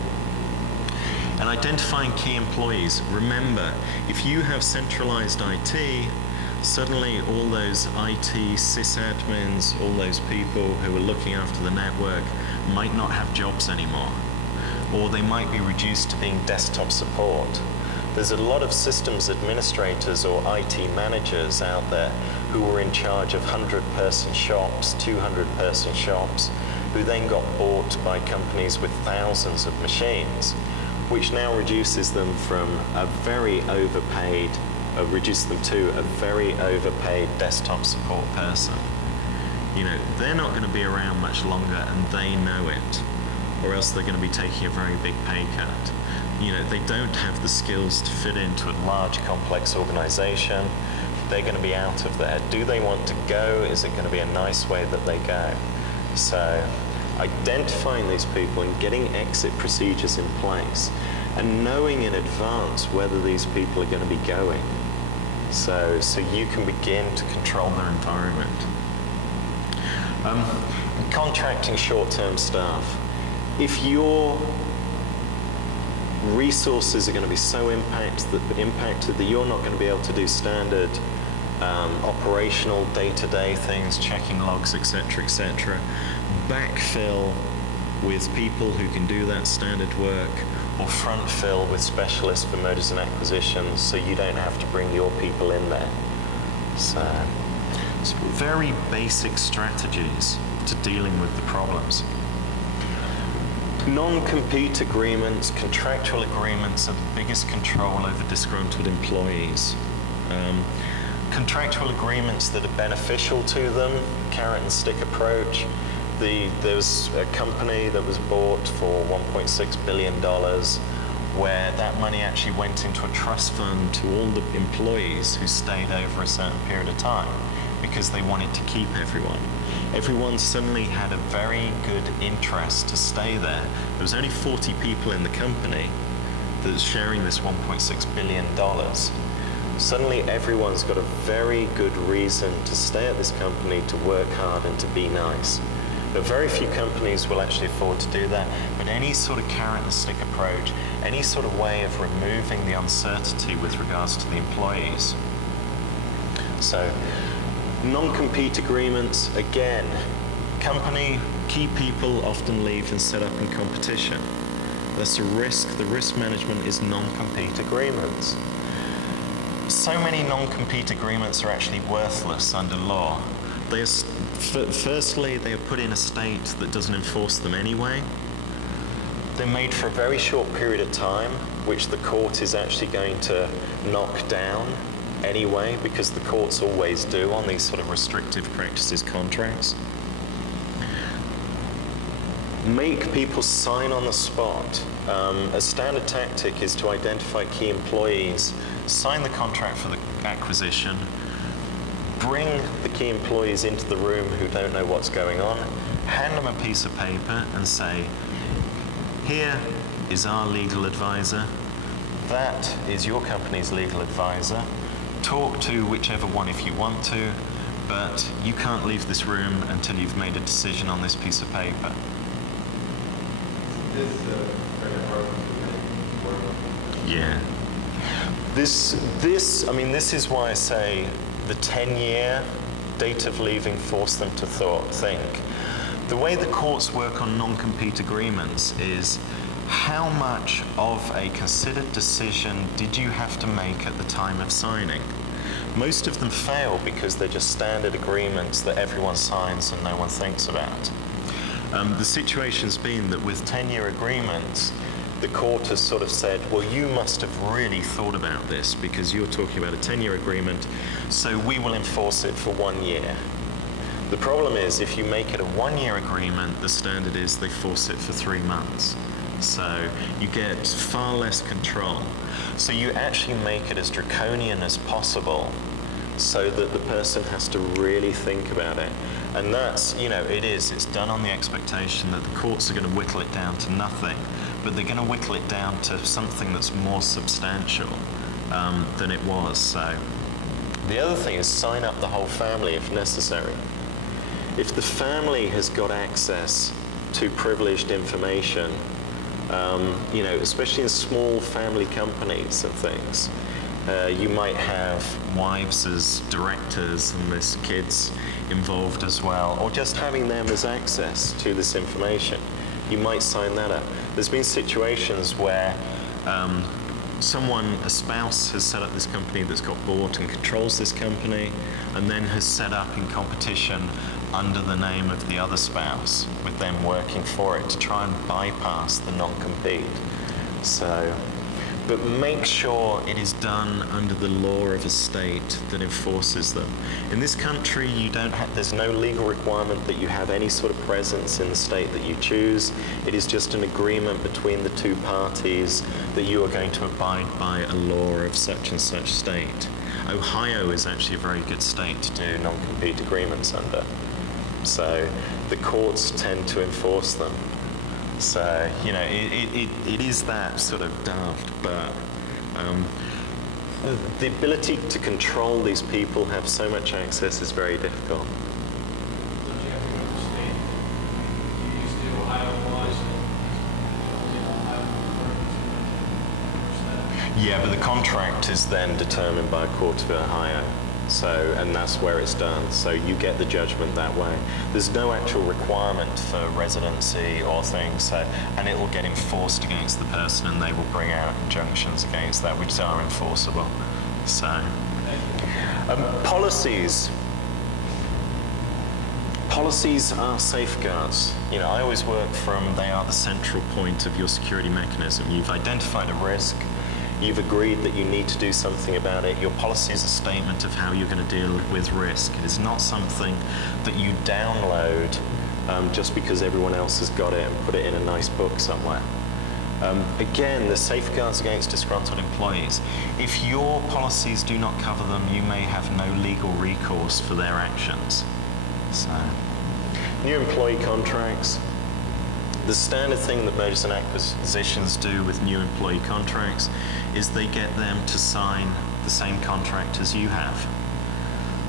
And identifying key employees. Remember, if you have centralized IT, suddenly all those IT sysadmins, all those people who are looking after the network might not have jobs anymore, or they might be reduced to being desktop support. There's a lot of systems administrators or IT managers out there who were in charge of 100-person shops, 200-person shops, who then got bought by companies with thousands of machines, which now reduces them from a very overpaid, reduces them to a very overpaid desktop support person. You know, they're not going to be around much longer, and they know it, or else they're going to be taking a very big pay cut. You know, they don't have the skills to fit into a large, complex organization. They're going to be out of there. Do they want to go? Is it going to be a nice way that they go? So, identifying these people and getting exit procedures in place and knowing in advance whether these people are going to be going. So you can begin to control their environment. Contracting short-term staff. If your resources are going to be so impacted that you're not going to be able to do standard operational day-to-day things, checking logs, etc., backfill with people who can do that standard work, or front fill with specialists for mergers and acquisitions, so you don't have to bring your people in there. So very basic strategies to dealing with the problems. Non-compete agreements, contractual agreements are the biggest control over disgruntled employees. Contractual agreements that are beneficial to them, carrot and stick approach. There was a company that was bought for $1.6 billion where that money actually went into a trust fund to all the employees who stayed over a certain period of time because they wanted to keep everyone. Everyone suddenly had a very good interest to stay there. There was only 40 people in the company that's sharing this $1.6 billion. Suddenly everyone's got a very good reason to stay at this company, to work hard and to be nice. But very few companies will actually afford to do that. But any sort of carrot and stick approach, any sort of way of removing the uncertainty with regards to the employees. So, non-compete agreements, again, company, key people often leave and set up in competition. That's a risk. The risk management is non-compete agreements. So many non-compete agreements are actually worthless under law. Firstly, they are put in a state that doesn't enforce them anyway. They're made for a very short period of time, which the court is actually going to knock down anyway, because the courts always do on these sort of restrictive practices contracts. Make people sign on the spot. A standard tactic is to identify key employees, sign the contract for the acquisition, bring the key employees into the room who don't know what's going on, hand them a piece of paper and say, here is our legal advisor, that is your company's legal advisor, talk to whichever one if you want to, but you can't leave this room until you've made a decision on this piece of paper. Yeah. This is why I say the 10-year date of leaving forced them to think. The way the courts work on non-compete agreements is how much of a considered decision did you have to make at the time of signing? Most of them fail because they're just standard agreements that everyone signs and no one thinks about. The situation's been that with 10-year agreements, the court has sort of said, well, you must have really thought about this because you're talking about a 10-year agreement, so we will enforce it for 1 year. The problem is, if you make it a 1-year agreement, the standard is they force it for 3 months. So you get far less control. So you actually make it as draconian as possible so that the person has to really think about it. And that's, it's done on the expectation that the courts are going to whittle it down to nothing, but they're going to whittle it down to something that's more substantial than it was. So the other thing is sign up the whole family if necessary. If the family has got access to privileged information, especially in small family companies and things, you might have wives as directors and there's kids involved as well, or just having them as access to this information. You might sign that up. There's been situations where a spouse has set up this company that's got bought and controls this company, and then has set up in competition under the name of the other spouse, with them working for it to try and bypass the non-compete. But make sure it is done under the law of a state that enforces them. In this country, there's no legal requirement that you have any sort of presence in the state that you choose. It is just an agreement between the two parties that you are going to abide by a law of such and such state. Ohio is actually a very good state to do non-compete agreements under. So the courts tend to enforce them. So, it is that sort of daft, but the ability to control these people, have so much access, is very difficult. Don't you have to go to the state? You use the Ohio laws and Yeah, but the contract is then determined by a court of Ohio. And that's where it's done. So you get the judgment that way. There's no actual requirement for residency or things, and it will get enforced against the person, and they will bring out injunctions against that, which are enforceable. Policies. Policies are safeguards. I always work from they are the central point of your security mechanism. You've identified a risk. You've agreed that you need to do something about it. Your policy is a statement of how you're going to deal with risk. It is not something that you download just because everyone else has got it and put it in a nice book somewhere. Again, the safeguards against disgruntled employees. If your policies do not cover them, you may have no legal recourse for their actions. New employee contracts. The standard thing that mergers and acquisitions do with new employee contracts is they get them to sign the same contract as you have.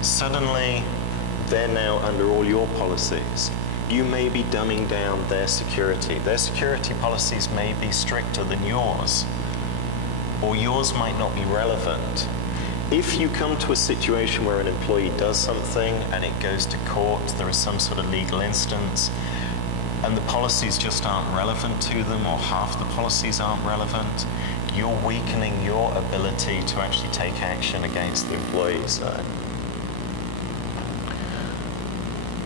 Suddenly, they're now under all your policies. You may be dumbing down their security. Their security policies may be stricter than yours, or yours might not be relevant. If you come to a situation where an employee does something and it goes to court, there is some sort of legal instance, and the policies just aren't relevant to them, or half the policies aren't relevant, you're weakening your ability to actually take action against the employees.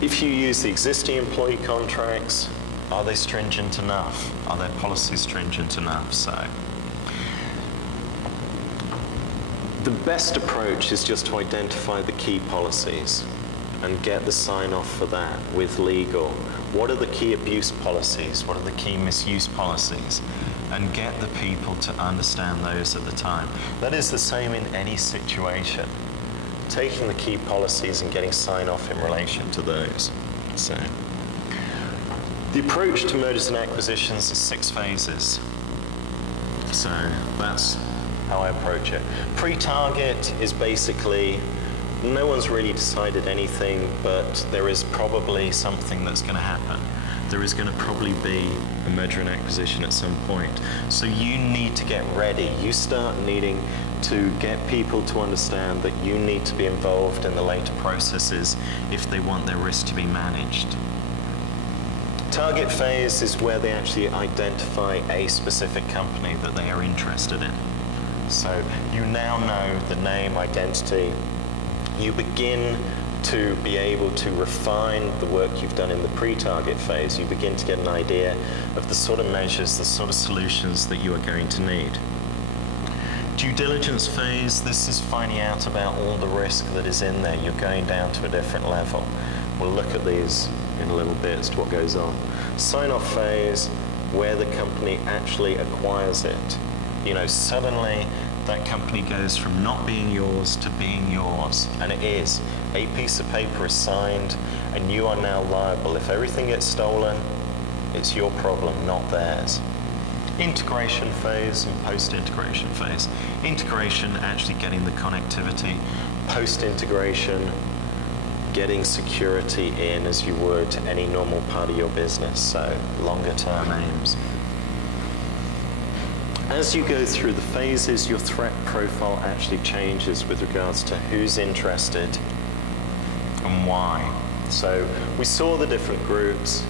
If you use the existing employee contracts, are they stringent enough? Are their policies stringent enough? The best approach is just to identify the key policies and get the sign-off for that with legal. What are the key abuse policies? What are the key misuse policies? And get the people to understand those at the time. That is the same in any situation. Taking the key policies and getting sign-off in relation to those. The approach to mergers and acquisitions is 6 phases. That's how I approach it. Pre-target is basically no one's really decided anything, but there is probably something that's going to happen. There is going to probably be a merger and acquisition at some point. So you need to get ready. You start needing to get people to understand that you need to be involved in the later processes if they want their risk to be managed. Target phase is where they actually identify a specific company that they are interested in. So you now know the name, identity. You begin to be able to refine the work you've done in the pre-target phase. You begin to get an idea of the sort of measures, the sort of solutions that you are going to need. Due diligence phase, this is finding out about all the risk that is in there. You're going down to a different level. We'll look at these in a little bit as to what goes on. Sign-off phase, where the company actually acquires it. Suddenly that company goes from not being yours to being yours, and it is. A piece of paper is signed, and you are now liable. If everything gets stolen, it's your problem, not theirs. Integration phase and post-integration phase. Integration, actually getting the connectivity. Post-integration, getting security in as you would any normal part of your business, so longer term aims. As you go through the phases, your threat profile actually changes with regards to who's interested and why. So we saw the different groups,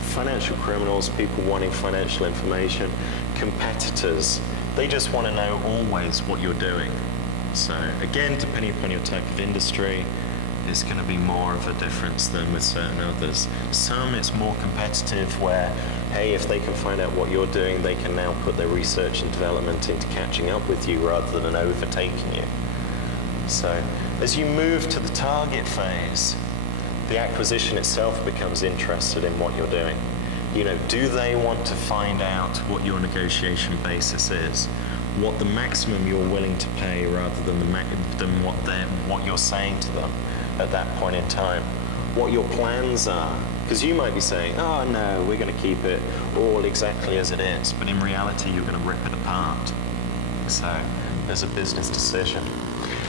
financial criminals, people wanting financial information, competitors, they just want to know always what you're doing. So again, depending upon your type of industry, it's going to be more of a difference than with certain others. Some, it's more competitive where, hey, if they can find out what you're doing, they can now put their research and development into catching up with you rather than overtaking you. So as you move to the target phase, the acquisition itself becomes interested in what you're doing. Do they want to find out what your negotiation basis is? What the maximum you're willing to pay rather than what you're saying to them at that point in time? What your plans are? Because you might be saying, oh no, we're going to keep it all exactly as it is, but in reality you're going to rip it apart. So there's a business decision.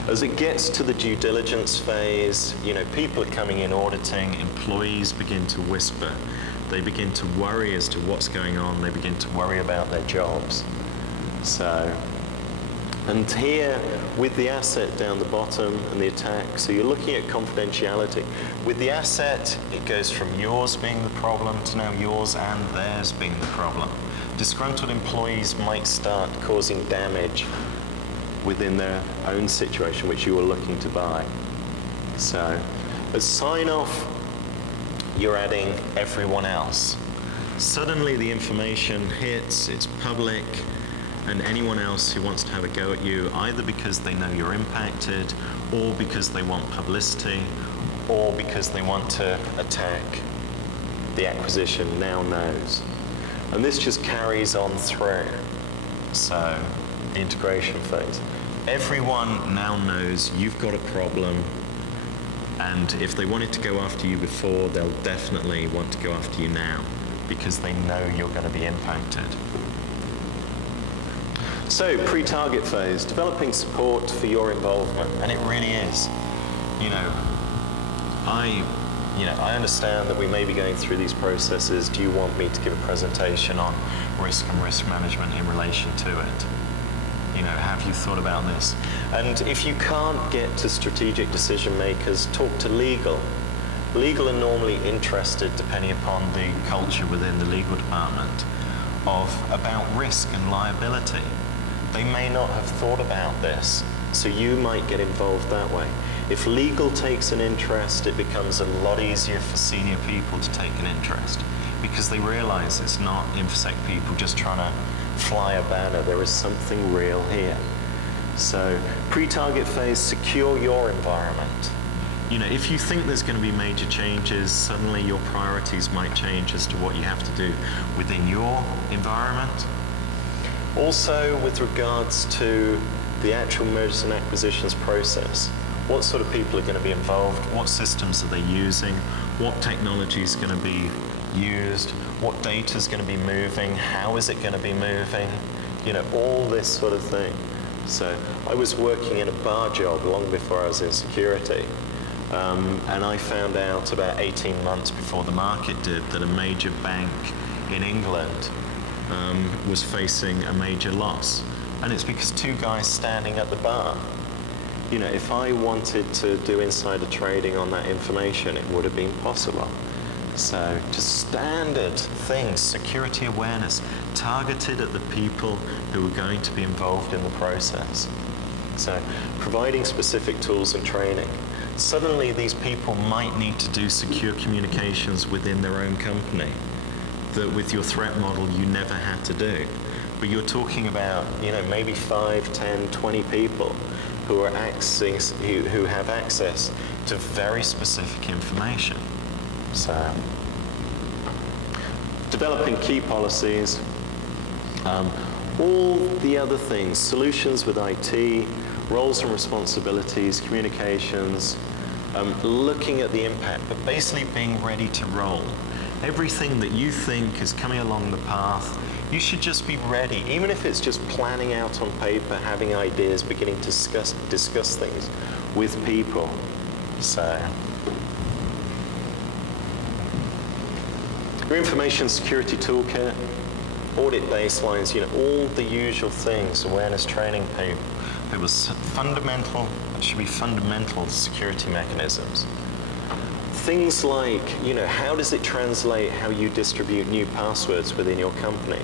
As it gets to the due diligence phase, people are coming in auditing, employees begin to whisper. They begin to worry as to what's going on. They begin to worry about their jobs. And here, with the asset down the bottom and the attack, so you're looking at confidentiality. With the asset, it goes from yours being the problem to now yours and theirs being the problem. Disgruntled employees might start causing damage within their own situation, which you were looking to buy. So, as sign-off, you're adding everyone else. Suddenly the information hits, it's public, and anyone else who wants to have a go at you, either because they know you're impacted, or because they want publicity, or because they want to attack the acquisition, now knows. And this just carries on through. So, the integration phase. Everyone now knows you've got a problem, and if they wanted to go after you before, they'll definitely want to go after you now, because they know you're going to be impacted. So, pre-target phase, developing support for your involvement, and it really is. I understand that we may be going through these processes. Do you want me to give a presentation on risk and risk management in relation to it? Have you thought about this? And if you can't get to strategic decision makers, talk to legal. Legal are normally interested, depending upon the culture within the legal department, about risk and liability. They may not have thought about this, so you might get involved that way. If legal takes an interest, it becomes a lot easier for senior people to take an interest, because they realize it's not InfoSec people just trying to fly a banner. There is something real here. So, pre-target phase, secure your environment. If you think there's going to be major changes, suddenly your priorities might change as to what you have to do within your environment. Also, with regards to the actual mergers and acquisitions process, what sort of people are going to be involved? What systems are they using? What technology is going to be used? What data is going to be moving? How is it going to be moving? All this sort of thing. So I was working in a bar job long before I was in security. And I found out about 18 months before the market did that a major bank in England was facing a major loss. And it's because two guys standing at the bar. If I wanted to do insider trading on that information, it would have been possible. So just standard things, security awareness, targeted at the people who are going to be involved in the process. So providing specific tools and training. Suddenly these people might need to do secure communications within their own company that with your threat model you never had to do. But you're talking about, maybe 5, 10, 20 people who are who have access to very specific information. So, developing key policies. All the other things, solutions with IT, roles and responsibilities, communications, looking at the impact, but basically being ready to roll. Everything that you think is coming along the path, you should just be ready, even if it's just planning out on paper, having ideas, beginning to discuss things with people. So, your information security toolkit, audit baselines, all the usual things, awareness training, it was fundamental, it should be fundamental security mechanisms. Things like, how does it translate how you distribute new passwords within your company?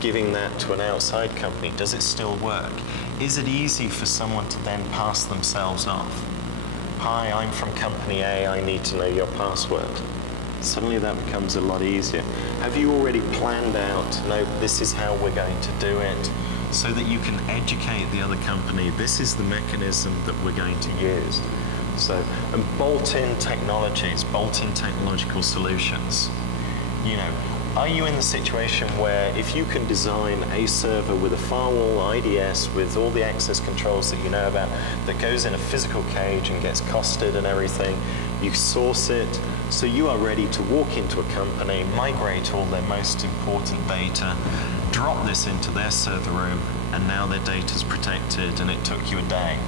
Giving that to an outside company, does it still work? Is it easy for someone to then pass themselves off? Hi, I'm from company A, I need to know your password. Suddenly that becomes a lot easier. Have you already planned out, no, this is how we're going to do it, so that you can educate the other company, this is the mechanism that we're going to use. So, and bolt-in technologies, bolt-in technological solutions. Are you in the situation where if you can design a server with a firewall, IDS, with all the access controls that you know about, that goes in a physical cage and gets costed and everything, you source it, so you are ready to walk into a company, migrate all their most important data, drop this into their server room, and now their data's protected, and it took you a day.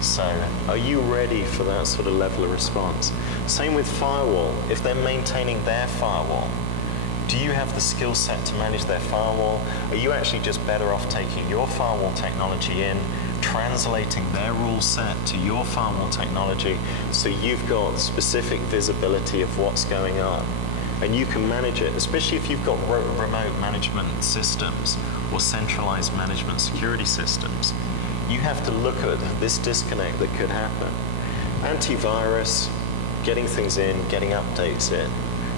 So, are you ready for that sort of level of response? Same with firewall. If they're maintaining their firewall, do you have the skill set to manage their firewall? Are you actually just better off taking your firewall technology in, translating their rule set to your firewall technology, so you've got specific visibility of what's going on? And you can manage it, especially if you've got remote management systems or centralized management security systems. You have to look at this disconnect that could happen. Antivirus, getting things in, getting updates in.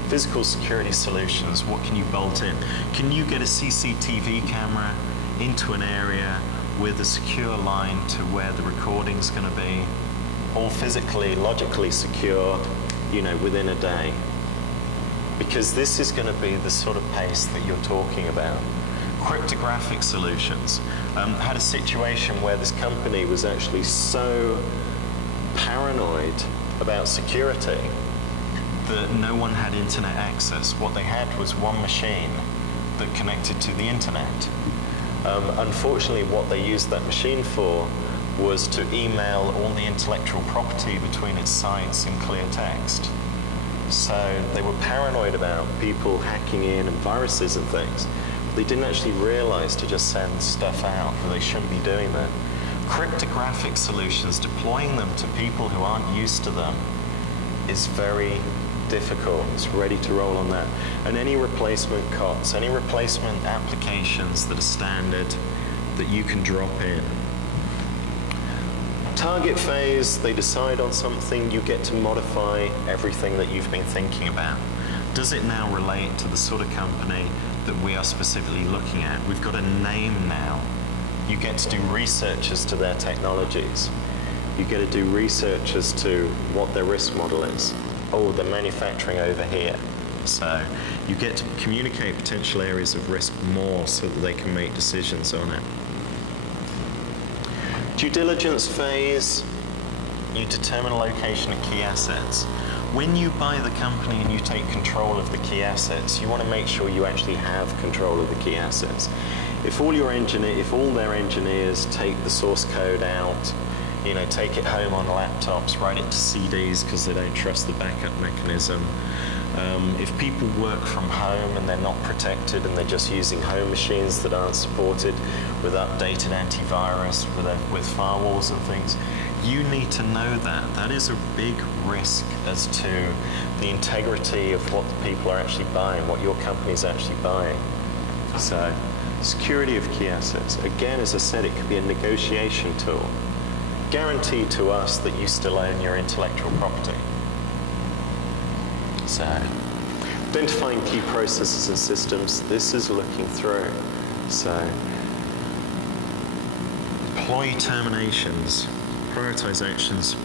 Physical security solutions, what can you bolt in? Can you get a CCTV camera into an area with a secure line to where the recording's going to be? All physically, logically secure, within a day. Because this is going to be the sort of pace that you're talking about. Cryptographic solutions. Had a situation where this company was actually so paranoid about security that no one had internet access. What they had was one machine that connected to the internet. Unfortunately, what they used that machine for was to email all the intellectual property between its sites in clear text. So they were paranoid about people hacking in and viruses and things. They didn't actually realize to just send stuff out, that they shouldn't be doing that. Cryptographic solutions, deploying them to people who aren't used to them, is very difficult. It's ready to roll on that. And any replacement COTS, any replacement applications that are standard that you can drop in. Target phase, they decide on something, you get to modify everything that you've been thinking about. Does it now relate to the sort of company that we are specifically looking at? We've got a name now. You get to do research as to their technologies. You get to do research as to what their risk model is. Oh, they're manufacturing over here. So you get to communicate potential areas of risk more so that they can make decisions on it. Due diligence phase, you determine location of key assets. When you buy the company and you take control of the key assets, you want to make sure you actually have control of the key assets. If all their engineers take the source code out, take it home on laptops, write it to CDs because they don't trust the backup mechanism. If people work from home and they're not protected and they're just using home machines that aren't supported with updated antivirus, with firewalls and things, you need to know that. That is a big risk as to the integrity of what the people are actually buying, what your company's actually buying. So, security of key assets. Again, as I said, it could be a negotiation tool. Guarantee to us that you still own your intellectual property. So, identifying key processes and systems, this is looking through. So, employee terminations, prioritize actions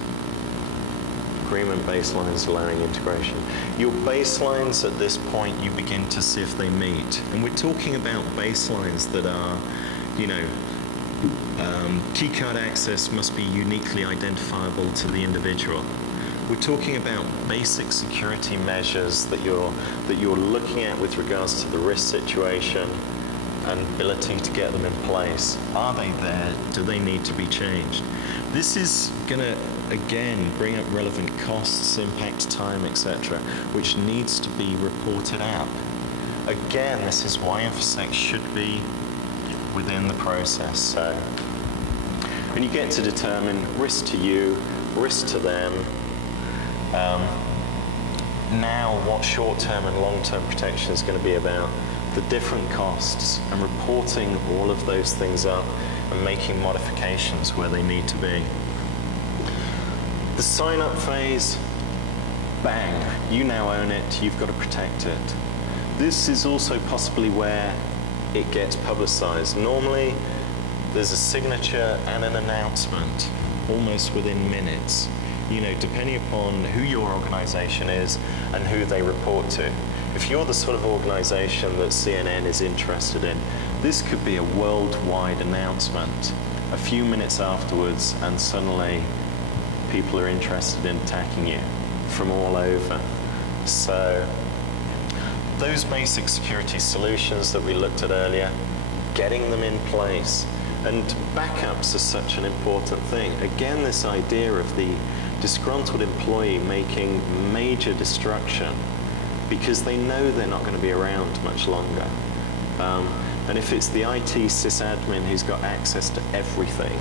agreement baselines allowing integration. Your baselines at this point, you begin to see if they meet. And we're talking about baselines that are, keycard access must be uniquely identifiable to the individual. We're talking about basic security measures that you're looking at with regards to the risk situation and ability to get them in place. Are they there? Do they need to be changed? This is going to, again, bring up relevant costs, impact time, etc., which needs to be reported out. Again, this is why InfoSec should be within the process. So, when you get to determine risk to you, risk to them, now what short-term and long-term protection is going to be about, the different costs, and reporting all of those things up and making modifications where they need to be. The sign-up phase, bang, you now own it, you've got to protect it. This is also possibly where it gets publicized. Normally, there's a signature and an announcement almost within minutes, depending upon who your organization is and who they report to. If you're the sort of organization that CNN is interested in, this could be a worldwide announcement a few minutes afterwards, and suddenly people are interested in attacking you from all over. So those basic security solutions that we looked at earlier, getting them in place. And backups are such an important thing. Again, this idea of the disgruntled employee making major destruction because they know they're not going to be around much longer. And if it's the IT sysadmin who's got access to everything,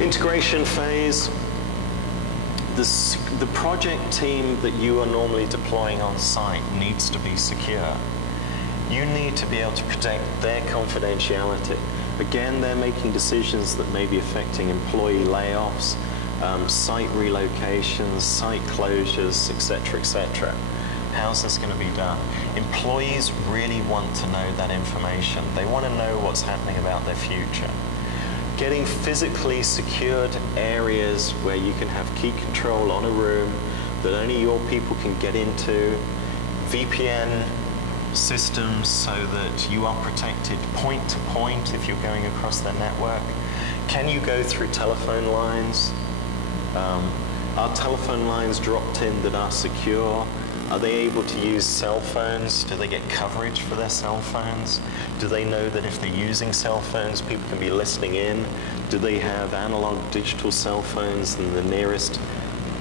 integration phase, the project team that you are normally deploying on site needs to be secure. You need to be able to protect their confidentiality. Again, they're making decisions that may be affecting employee layoffs, site relocations, site closures, etc., etc. How's this going to be done? Employees really want to know that information. They want to know what's happening about their future. Getting physically secured areas where you can have key control on a room that only your people can get into, VPN systems so that you are protected point to point if you're going across their network. Can you go through telephone lines? Are telephone lines dropped in that are secure? Are they able to use cell phones? Do they get coverage for their cell phones? Do they know that if they're using cell phones, people can be listening in? Do they have analog digital cell phones and the nearest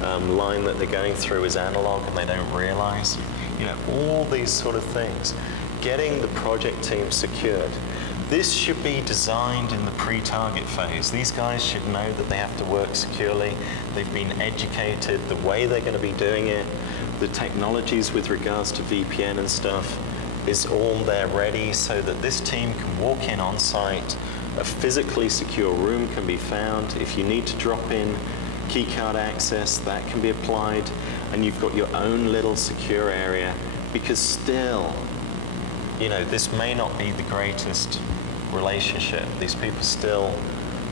line that they're going through is analog and they don't realize? All these sort of things. Getting the project team secured. This should be designed in the pre-target phase. These guys should know that they have to work securely. They've been educated the way they're going to be doing it. The technologies with regards to VPN and stuff is all there ready so that this team can walk in on site. A physically secure room can be found. If you need to drop in keycard access, that can be applied, and you've got your own little secure area, because still, this may not be the greatest relationship. These people still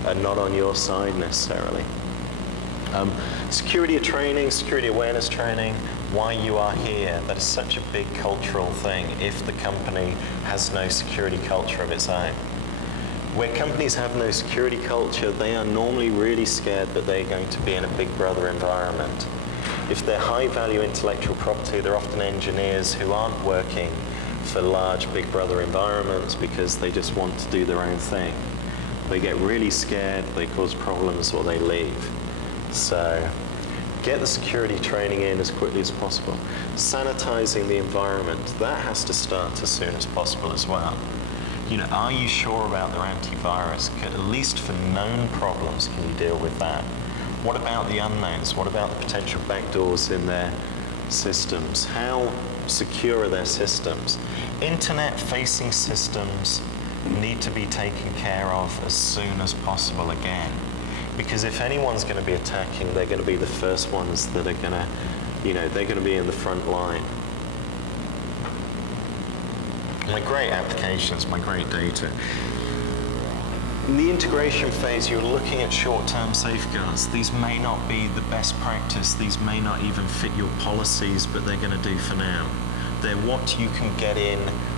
are not on your side necessarily. Security training, security awareness training, why you are here, that is such a big cultural thing if the company has no security culture of its own. Where companies have no security culture, they are normally really scared that they're going to be in a big brother environment. If they're high value intellectual property, they're often engineers who aren't working for large big brother environments because they just want to do their own thing. They get really scared, they cause problems, or they leave. So get the security training in as quickly as possible. Sanitizing the environment, that has to start as soon as possible as well. Are you sure about their antivirus? At least for known problems, can you deal with that? What about the unknowns? What about the potential backdoors in their systems? How secure are their systems? Internet-facing systems need to be taken care of as soon as possible again. Because if anyone's going to be attacking, they're going to be the first ones that are going to, they're going to be in the front line. My great applications, my great data. In the integration phase, you're looking at short-term safeguards. These may not be the best practice. These may not even fit your policies, but they're going to do for now. They're what you can get in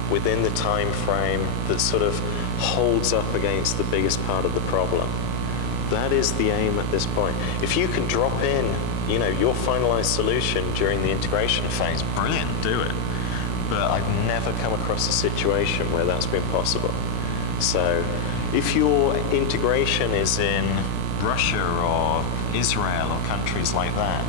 within the time frame that sort of holds up against the biggest part of the problem. That is the aim at this point. If you can drop in, your finalized solution during the integration phase, brilliant, do it. But I've never come across a situation where that's been possible. So if your integration is in Russia or Israel or countries like that,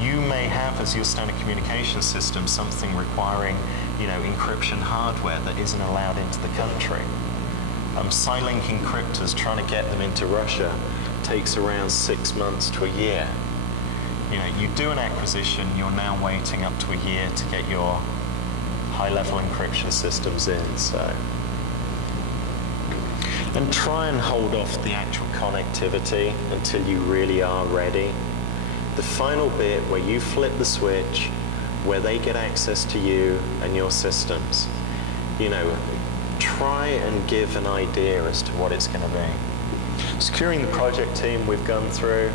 you may have as your standard communication system something requiring, encryption hardware that isn't allowed into the country. Silink encryptors, trying to get them into Russia takes around 6 months to a year. You do an acquisition, you're now waiting up to a year to get your high-level encryption systems in, so. And try and hold off the actual connectivity until you really are ready. The final bit where you flip the switch, where they get access to you and your systems, try and give an idea as to what it's going to be. Securing the project team we've gone through.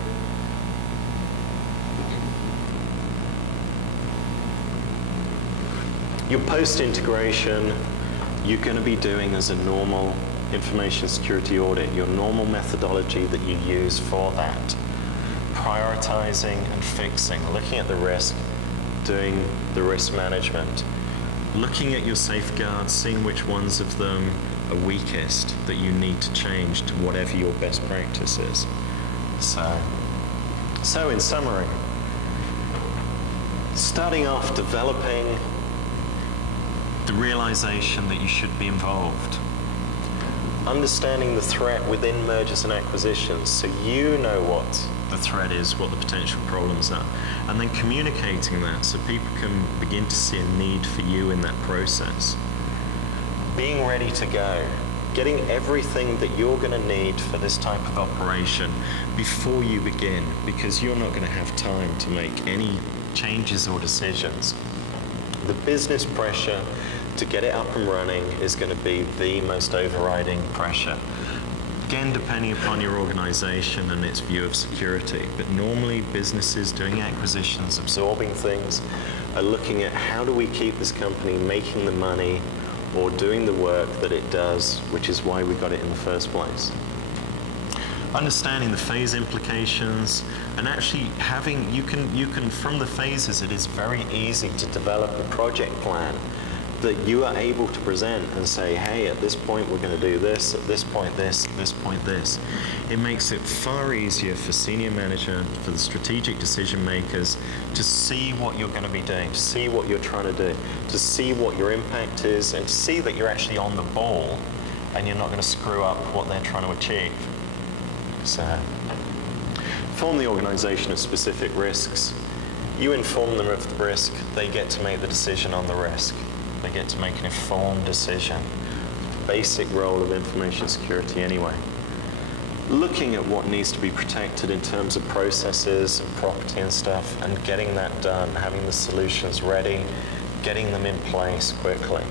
Your post-integration, you're going to be doing as a normal information security audit, your normal methodology that you use for that. Prioritizing and fixing, looking at the risk, doing the risk management. Looking at your safeguards, seeing which ones of them are weakest that you need to change to whatever your best practice is. So in summary, starting off developing the realization that you should be involved. Understanding the threat within mergers and acquisitions so you know what the threat is, what the potential problems are, and then communicating that so people can begin to see a need for you in that process. Being ready to go, getting everything that you're going to need for this type of operation before you begin, because you're not going to have time to make any changes or decisions. The business pressure to get it up and running is going to be the most overriding pressure. Again, depending upon your organization and its view of security. But normally businesses doing acquisitions, absorbing things, are looking at how do we keep this company making the money or doing the work that it does, which is why we got it in the first place. Understanding the phase implications and actually having, you can from the phases, it is very easy to develop a project plan that you are able to present and say, hey, at this point we're going to do this, at this point this, at this point this. It makes it far easier for senior management, for the strategic decision makers to see what you're going to be doing, to see what you're trying to do, to see what your impact is, and to see that you're actually on the ball and you're not going to screw up what they're trying to achieve. So, inform the organization of specific risks. You inform them of the risk, they get to make the decision on the risk. They get to make an informed decision. Basic role of information security anyway. Looking at what needs to be protected in terms of processes and property and stuff, and getting that done, having the solutions ready, getting them in place quickly.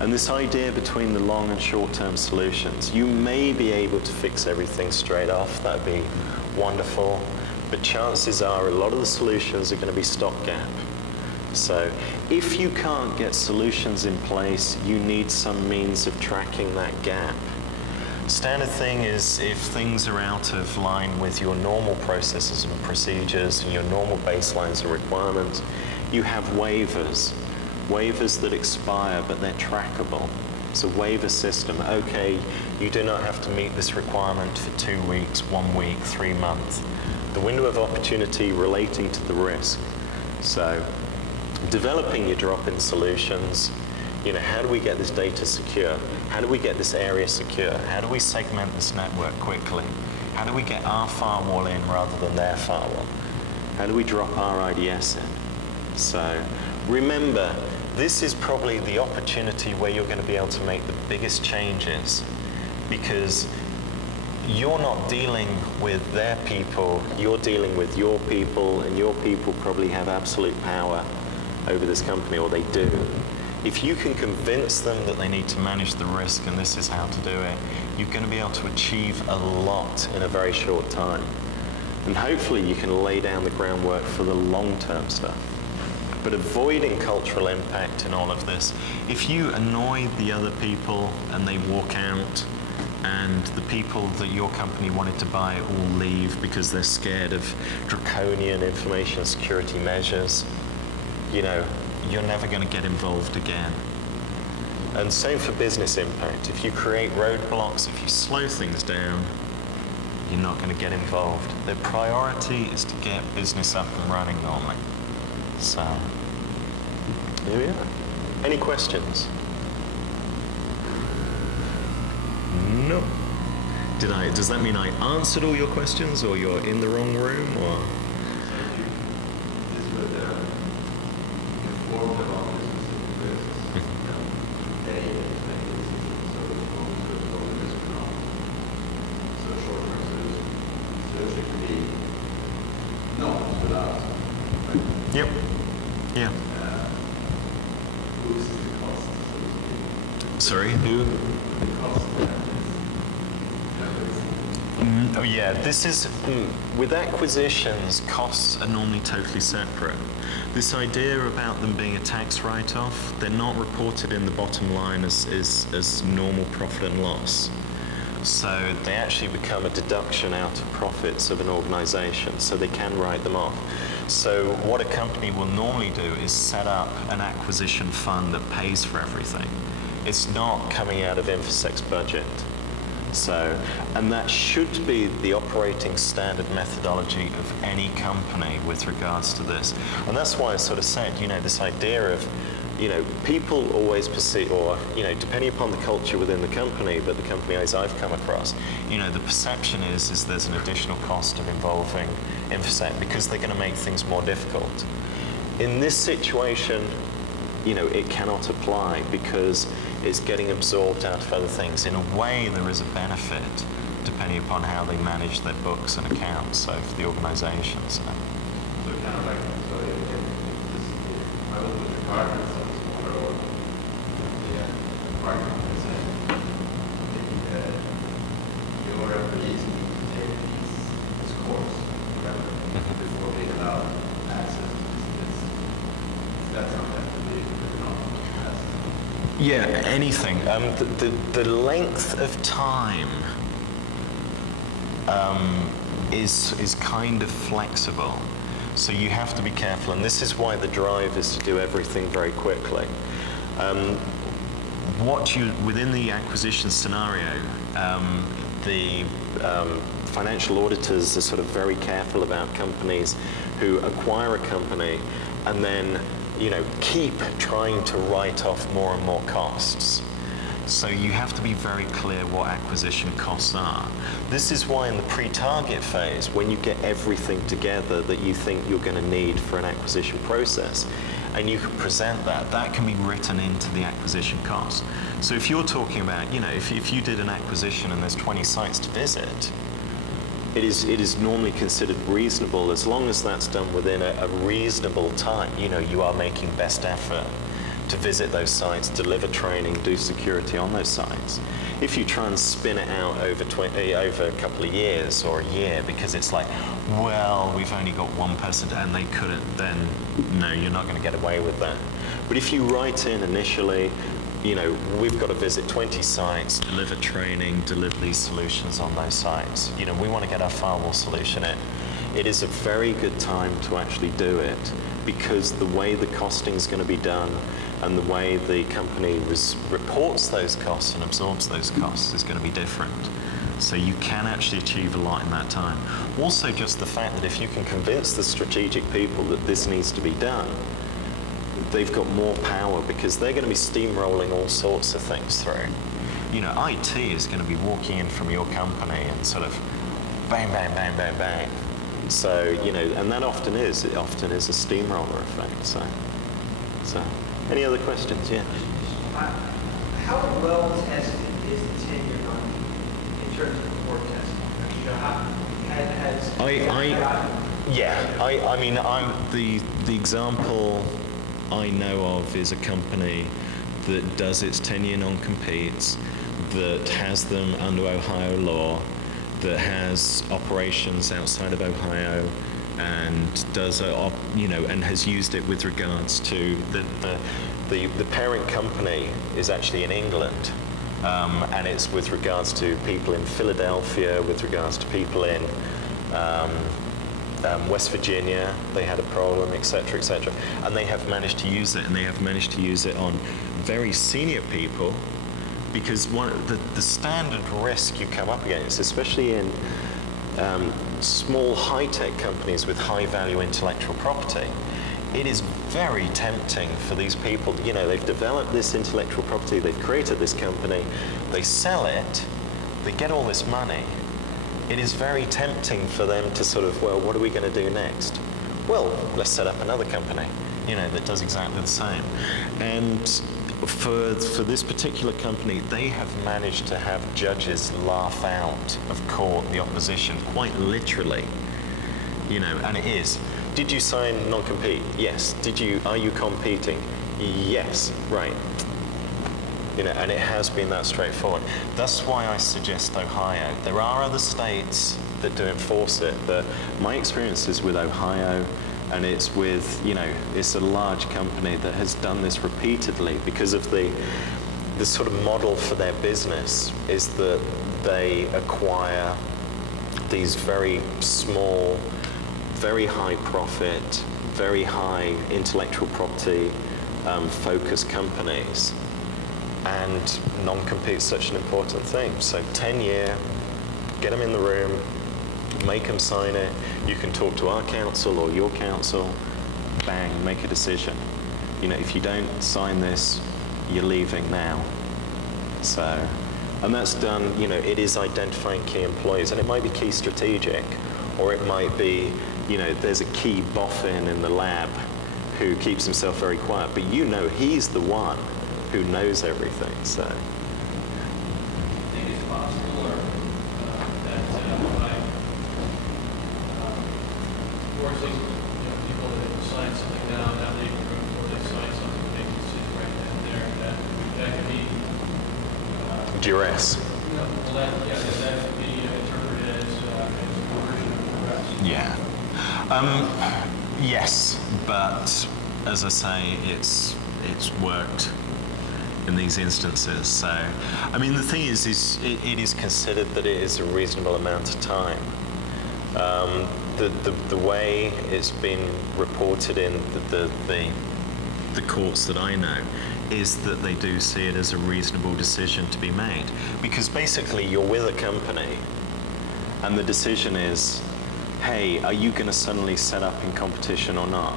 And this idea between the long and short-term solutions, you may be able to fix everything straight off, that'd be wonderful, but chances are a lot of the solutions are going to be stopgap. So if you can't get solutions in place, you need some means of tracking that gap. Standard thing is if things are out of line with your normal processes and procedures and your normal baselines and requirements, you have waivers. Waivers that expire, but they're trackable. It's a waiver system. Okay, you do not have to meet this requirement for 2 weeks, 1 week, 3 months. The window of opportunity relating to the risk. So, developing your drop-in solutions, how do we get this data secure? How do we get this area secure? How do we segment this network quickly? How do we get our firewall in rather than their firewall? How do we drop our IDS in? So, remember, this is probably the opportunity where you're going to be able to make the biggest changes, because you're not dealing with their people, you're dealing with your people, and your people probably have absolute power over this company, or they do. If you can convince them that they need to manage the risk and this is how to do it, you're going to be able to achieve a lot in a very short time. And hopefully you can lay down the groundwork for the long-term stuff. But avoiding cultural impact in all of this, if you annoy the other people and they walk out, and the people that your company wanted to buy all leave because they're scared of draconian information security measures, you know, you're never going to get involved again. And same for business impact. If you create roadblocks, if you slow things down, you're not going to get involved. The priority is to get business up and running normally. So, here we are. Any questions? No. Does that mean I answered all your questions, or you're in the wrong room, or? This would inform them on the specific risks. They make the decision, so it's going to go with this or not. So short-term solution could be no, without. Right? Yep. Yeah. Who's the cost, so to speak? Sorry, who? The cost. Oh yeah, this is, with acquisitions, costs are normally totally separate. This idea about them being a tax write-off, they're not reported in the bottom line as normal profit and loss. So they actually become a deduction out of profits of an organization, so they can write them off. So what a company will normally do is set up an acquisition fund that pays for everything. It's not coming out of InfoSec's budget. So, and that should be the operating standard methodology of any company with regards to this. And that's why I sort of said, you know, this idea of, you know, people always perceive, or, you know, depending upon the culture within the company, but the companies I've come across, you know, the perception is there's an additional cost of involving InfoSec because they're going to make things more difficult. In this situation, you know, it cannot apply because it's getting absorbed out of other things. In a way, there is a benefit depending upon how they manage their books and accounts, so for the organization. So kind of like, so if I look at the card and some smaller or the card company saying, your employees need to take this course, whatever, before they allow access to this. That's not that to be yeah, anything. The length of time is kind of flexible, so you have to be careful, and this is why the drive is to do everything very quickly. Within the acquisition scenario, the financial auditors are sort of very careful about companies who acquire a company and then, you know, keep trying to write off more and more costs. So you have to be very clear what acquisition costs are. This is why in the pre-target phase, when you get everything together that you think you're going to need for an acquisition process, and you can present that, that can be written into the acquisition cost. So if you're talking about, you know, if you did an acquisition and there's 20 sites to visit, it is normally considered reasonable as long as that's done within a reasonable time. You know, you are making best effort to visit those sites, deliver training, do security on those sites. If you try and spin it out over a couple of years or a year because it's like, well, we've only got one person and they couldn't, then no, you're not going to get away with that. But if you write in initially, you know, we've got to visit 20 sites, deliver training, deliver these solutions on those sites. You know, we want to get our firewall solution in. It is a very good time to actually do it because the way the costing is going to be done and the way the company reports those costs and absorbs those costs is going to be different. So you can actually achieve a lot in that time. Also, just the fact that if you can convince the strategic people that this needs to be done, they've got more power because they're going to be steamrolling all sorts of things through. You know, IT is going to be walking in from your company and sort of bang, bang, bang, bang, bang. So, you know, and that often is a steamroller effect. So any other questions? Yeah. How well tested is the tenure going to be in terms of core testing? You know, the example I know of is a company that does its 10-year non-competes, that has them under Ohio law, that has operations outside of Ohio, and does and has used it with regards to the parent company is actually in England, and it's with regards to people in Philadelphia, with regards to people in West Virginia. They had a problem, etc., etc., and they have managed to use it, and they have managed to use it on very senior people, because the standard risk you come up against, especially in small high-tech companies with high-value intellectual property, it is very tempting for these people. They've developed this intellectual property, they've created this company, they sell it, they get all this money. It is very tempting for them to sort of, well, what are we going to do next? Well, let's set up another company, that does exactly the same. And for this particular company, they have managed to have judges laugh out of court the opposition, quite literally. And it is. Did you sign non-compete? Yes. Are you competing? Yes. Right. And it has been that straightforward. That's why I suggest Ohio. There are other states that do enforce it, but my experience is with Ohio, and it's with, it's a large company that has done this repeatedly because of the sort of model for their business is that they acquire these very small, very high profit, very high intellectual property focused companies. And non-compete is such an important thing. So 10-year, get them in the room, make them sign it. You can talk to our counsel or your counsel, bang, make a decision. If you don't sign this, you're leaving now. So, and that's done, it is identifying key employees, and it might be key strategic, or it might be, there's a key boffin in the lab who keeps himself very quiet, but he's the one who knows everything, so. I think it's possible that by forcing people to sign something now, not leaving the room before they sign something, make a decision right then and there, that could be duress. that could be interpreted as coercion of duress. Yeah. Yes, but as I say, it's worked in these instances. So, the thing is it is considered that it is a reasonable amount of time. The way it's been reported in the courts that I know is that they do see it as a reasonable decision to be made, because basically you're with a company and the decision is, hey, are you going to suddenly set up in competition or not?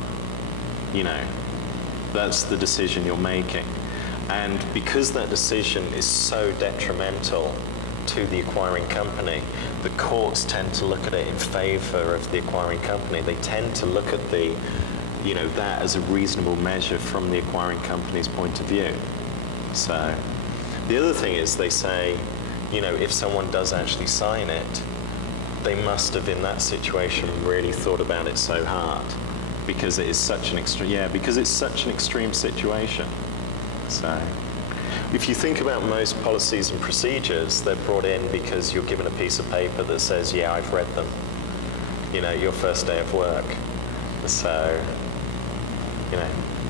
That's the decision you're making. And because that decision is so detrimental to the acquiring company, the courts tend to look at it in favor of the acquiring company. They tend to look at that as a reasonable measure from the acquiring company's point of view. So the other thing is they say, if someone does actually sign it, they must have in that situation really thought about it so hard, because it is such an extreme situation. So if you think about most policies and procedures, they're brought in because you're given a piece of paper that says, yeah, I've read them, your first day of work. So,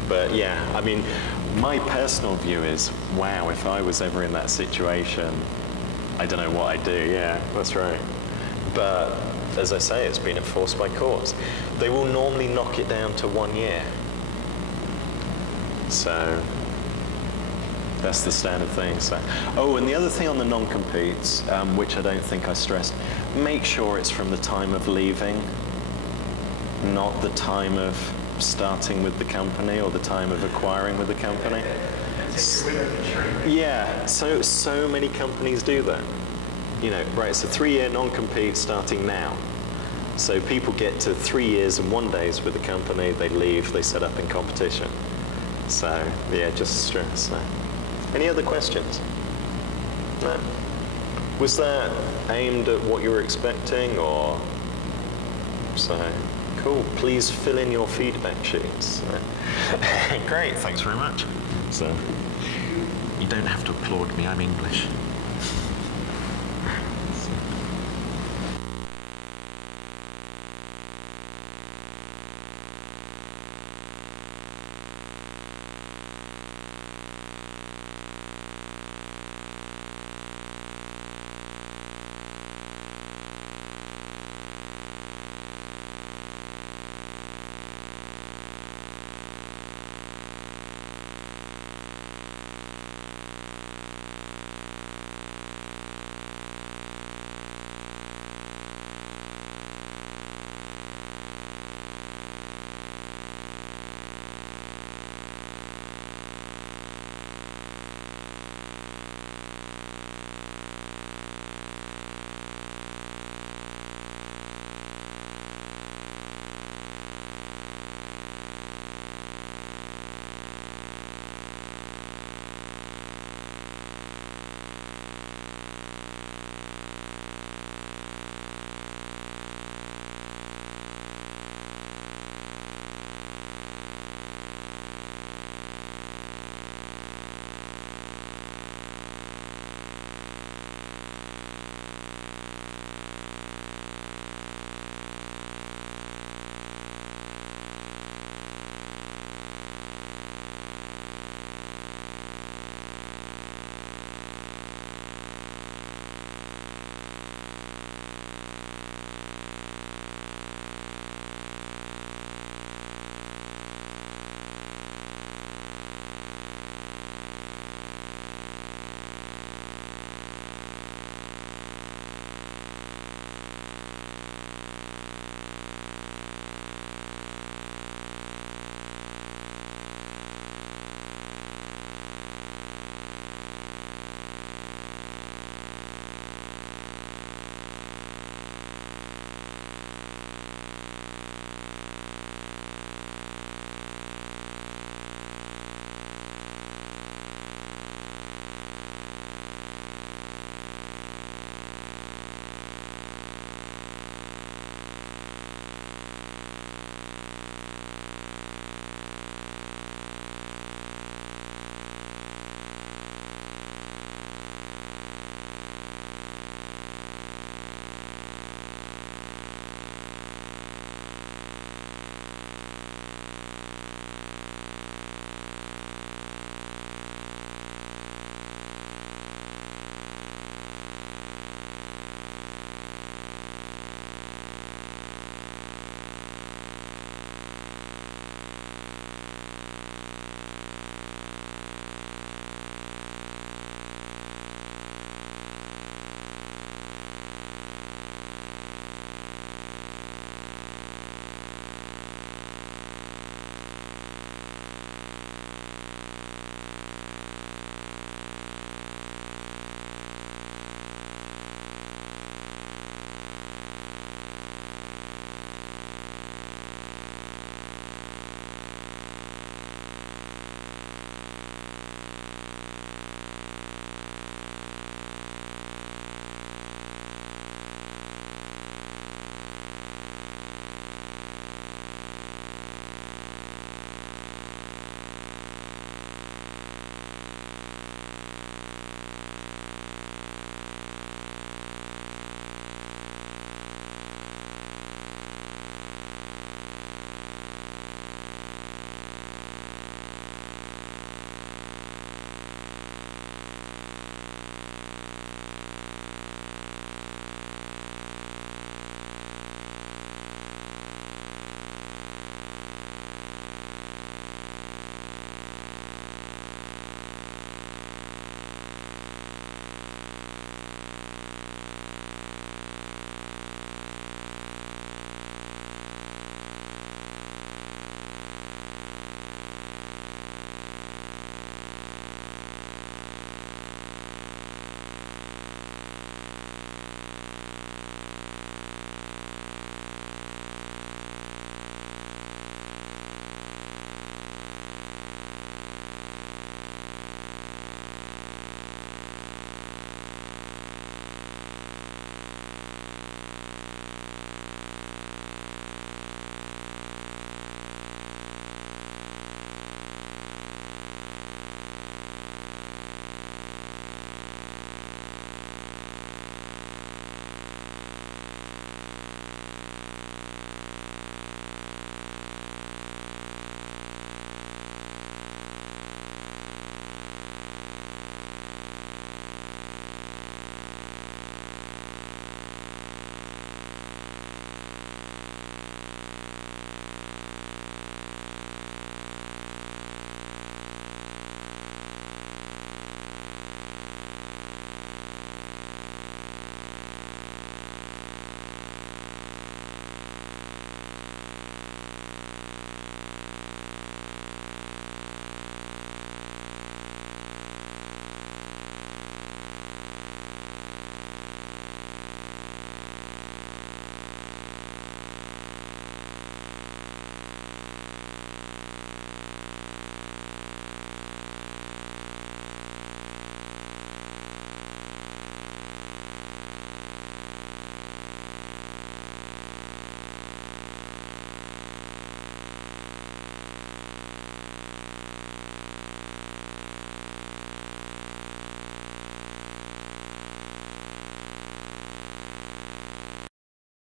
but yeah, my personal view is, wow, if I was ever in that situation, I don't know what I'd do. Yeah, that's right. But as I say, it's been enforced by courts. They will normally knock it down to 1 year. So that's the standard thing. So, and the other thing on the non-competes, which I don't think I stressed, make sure it's from the time of leaving, not the time of starting with the company or the time of acquiring with the company. Yeah, so many companies do that. Right, it's a 3-year non-compete starting now. So people get to 3 years and 1 day with the company, they leave, they set up in competition. So, yeah, just stress. So. Any other questions? No? Was that aimed at what you were expecting, or? So, cool. Please fill in your feedback sheets. Great, thanks very much. So. You don't have to applaud me, I'm English.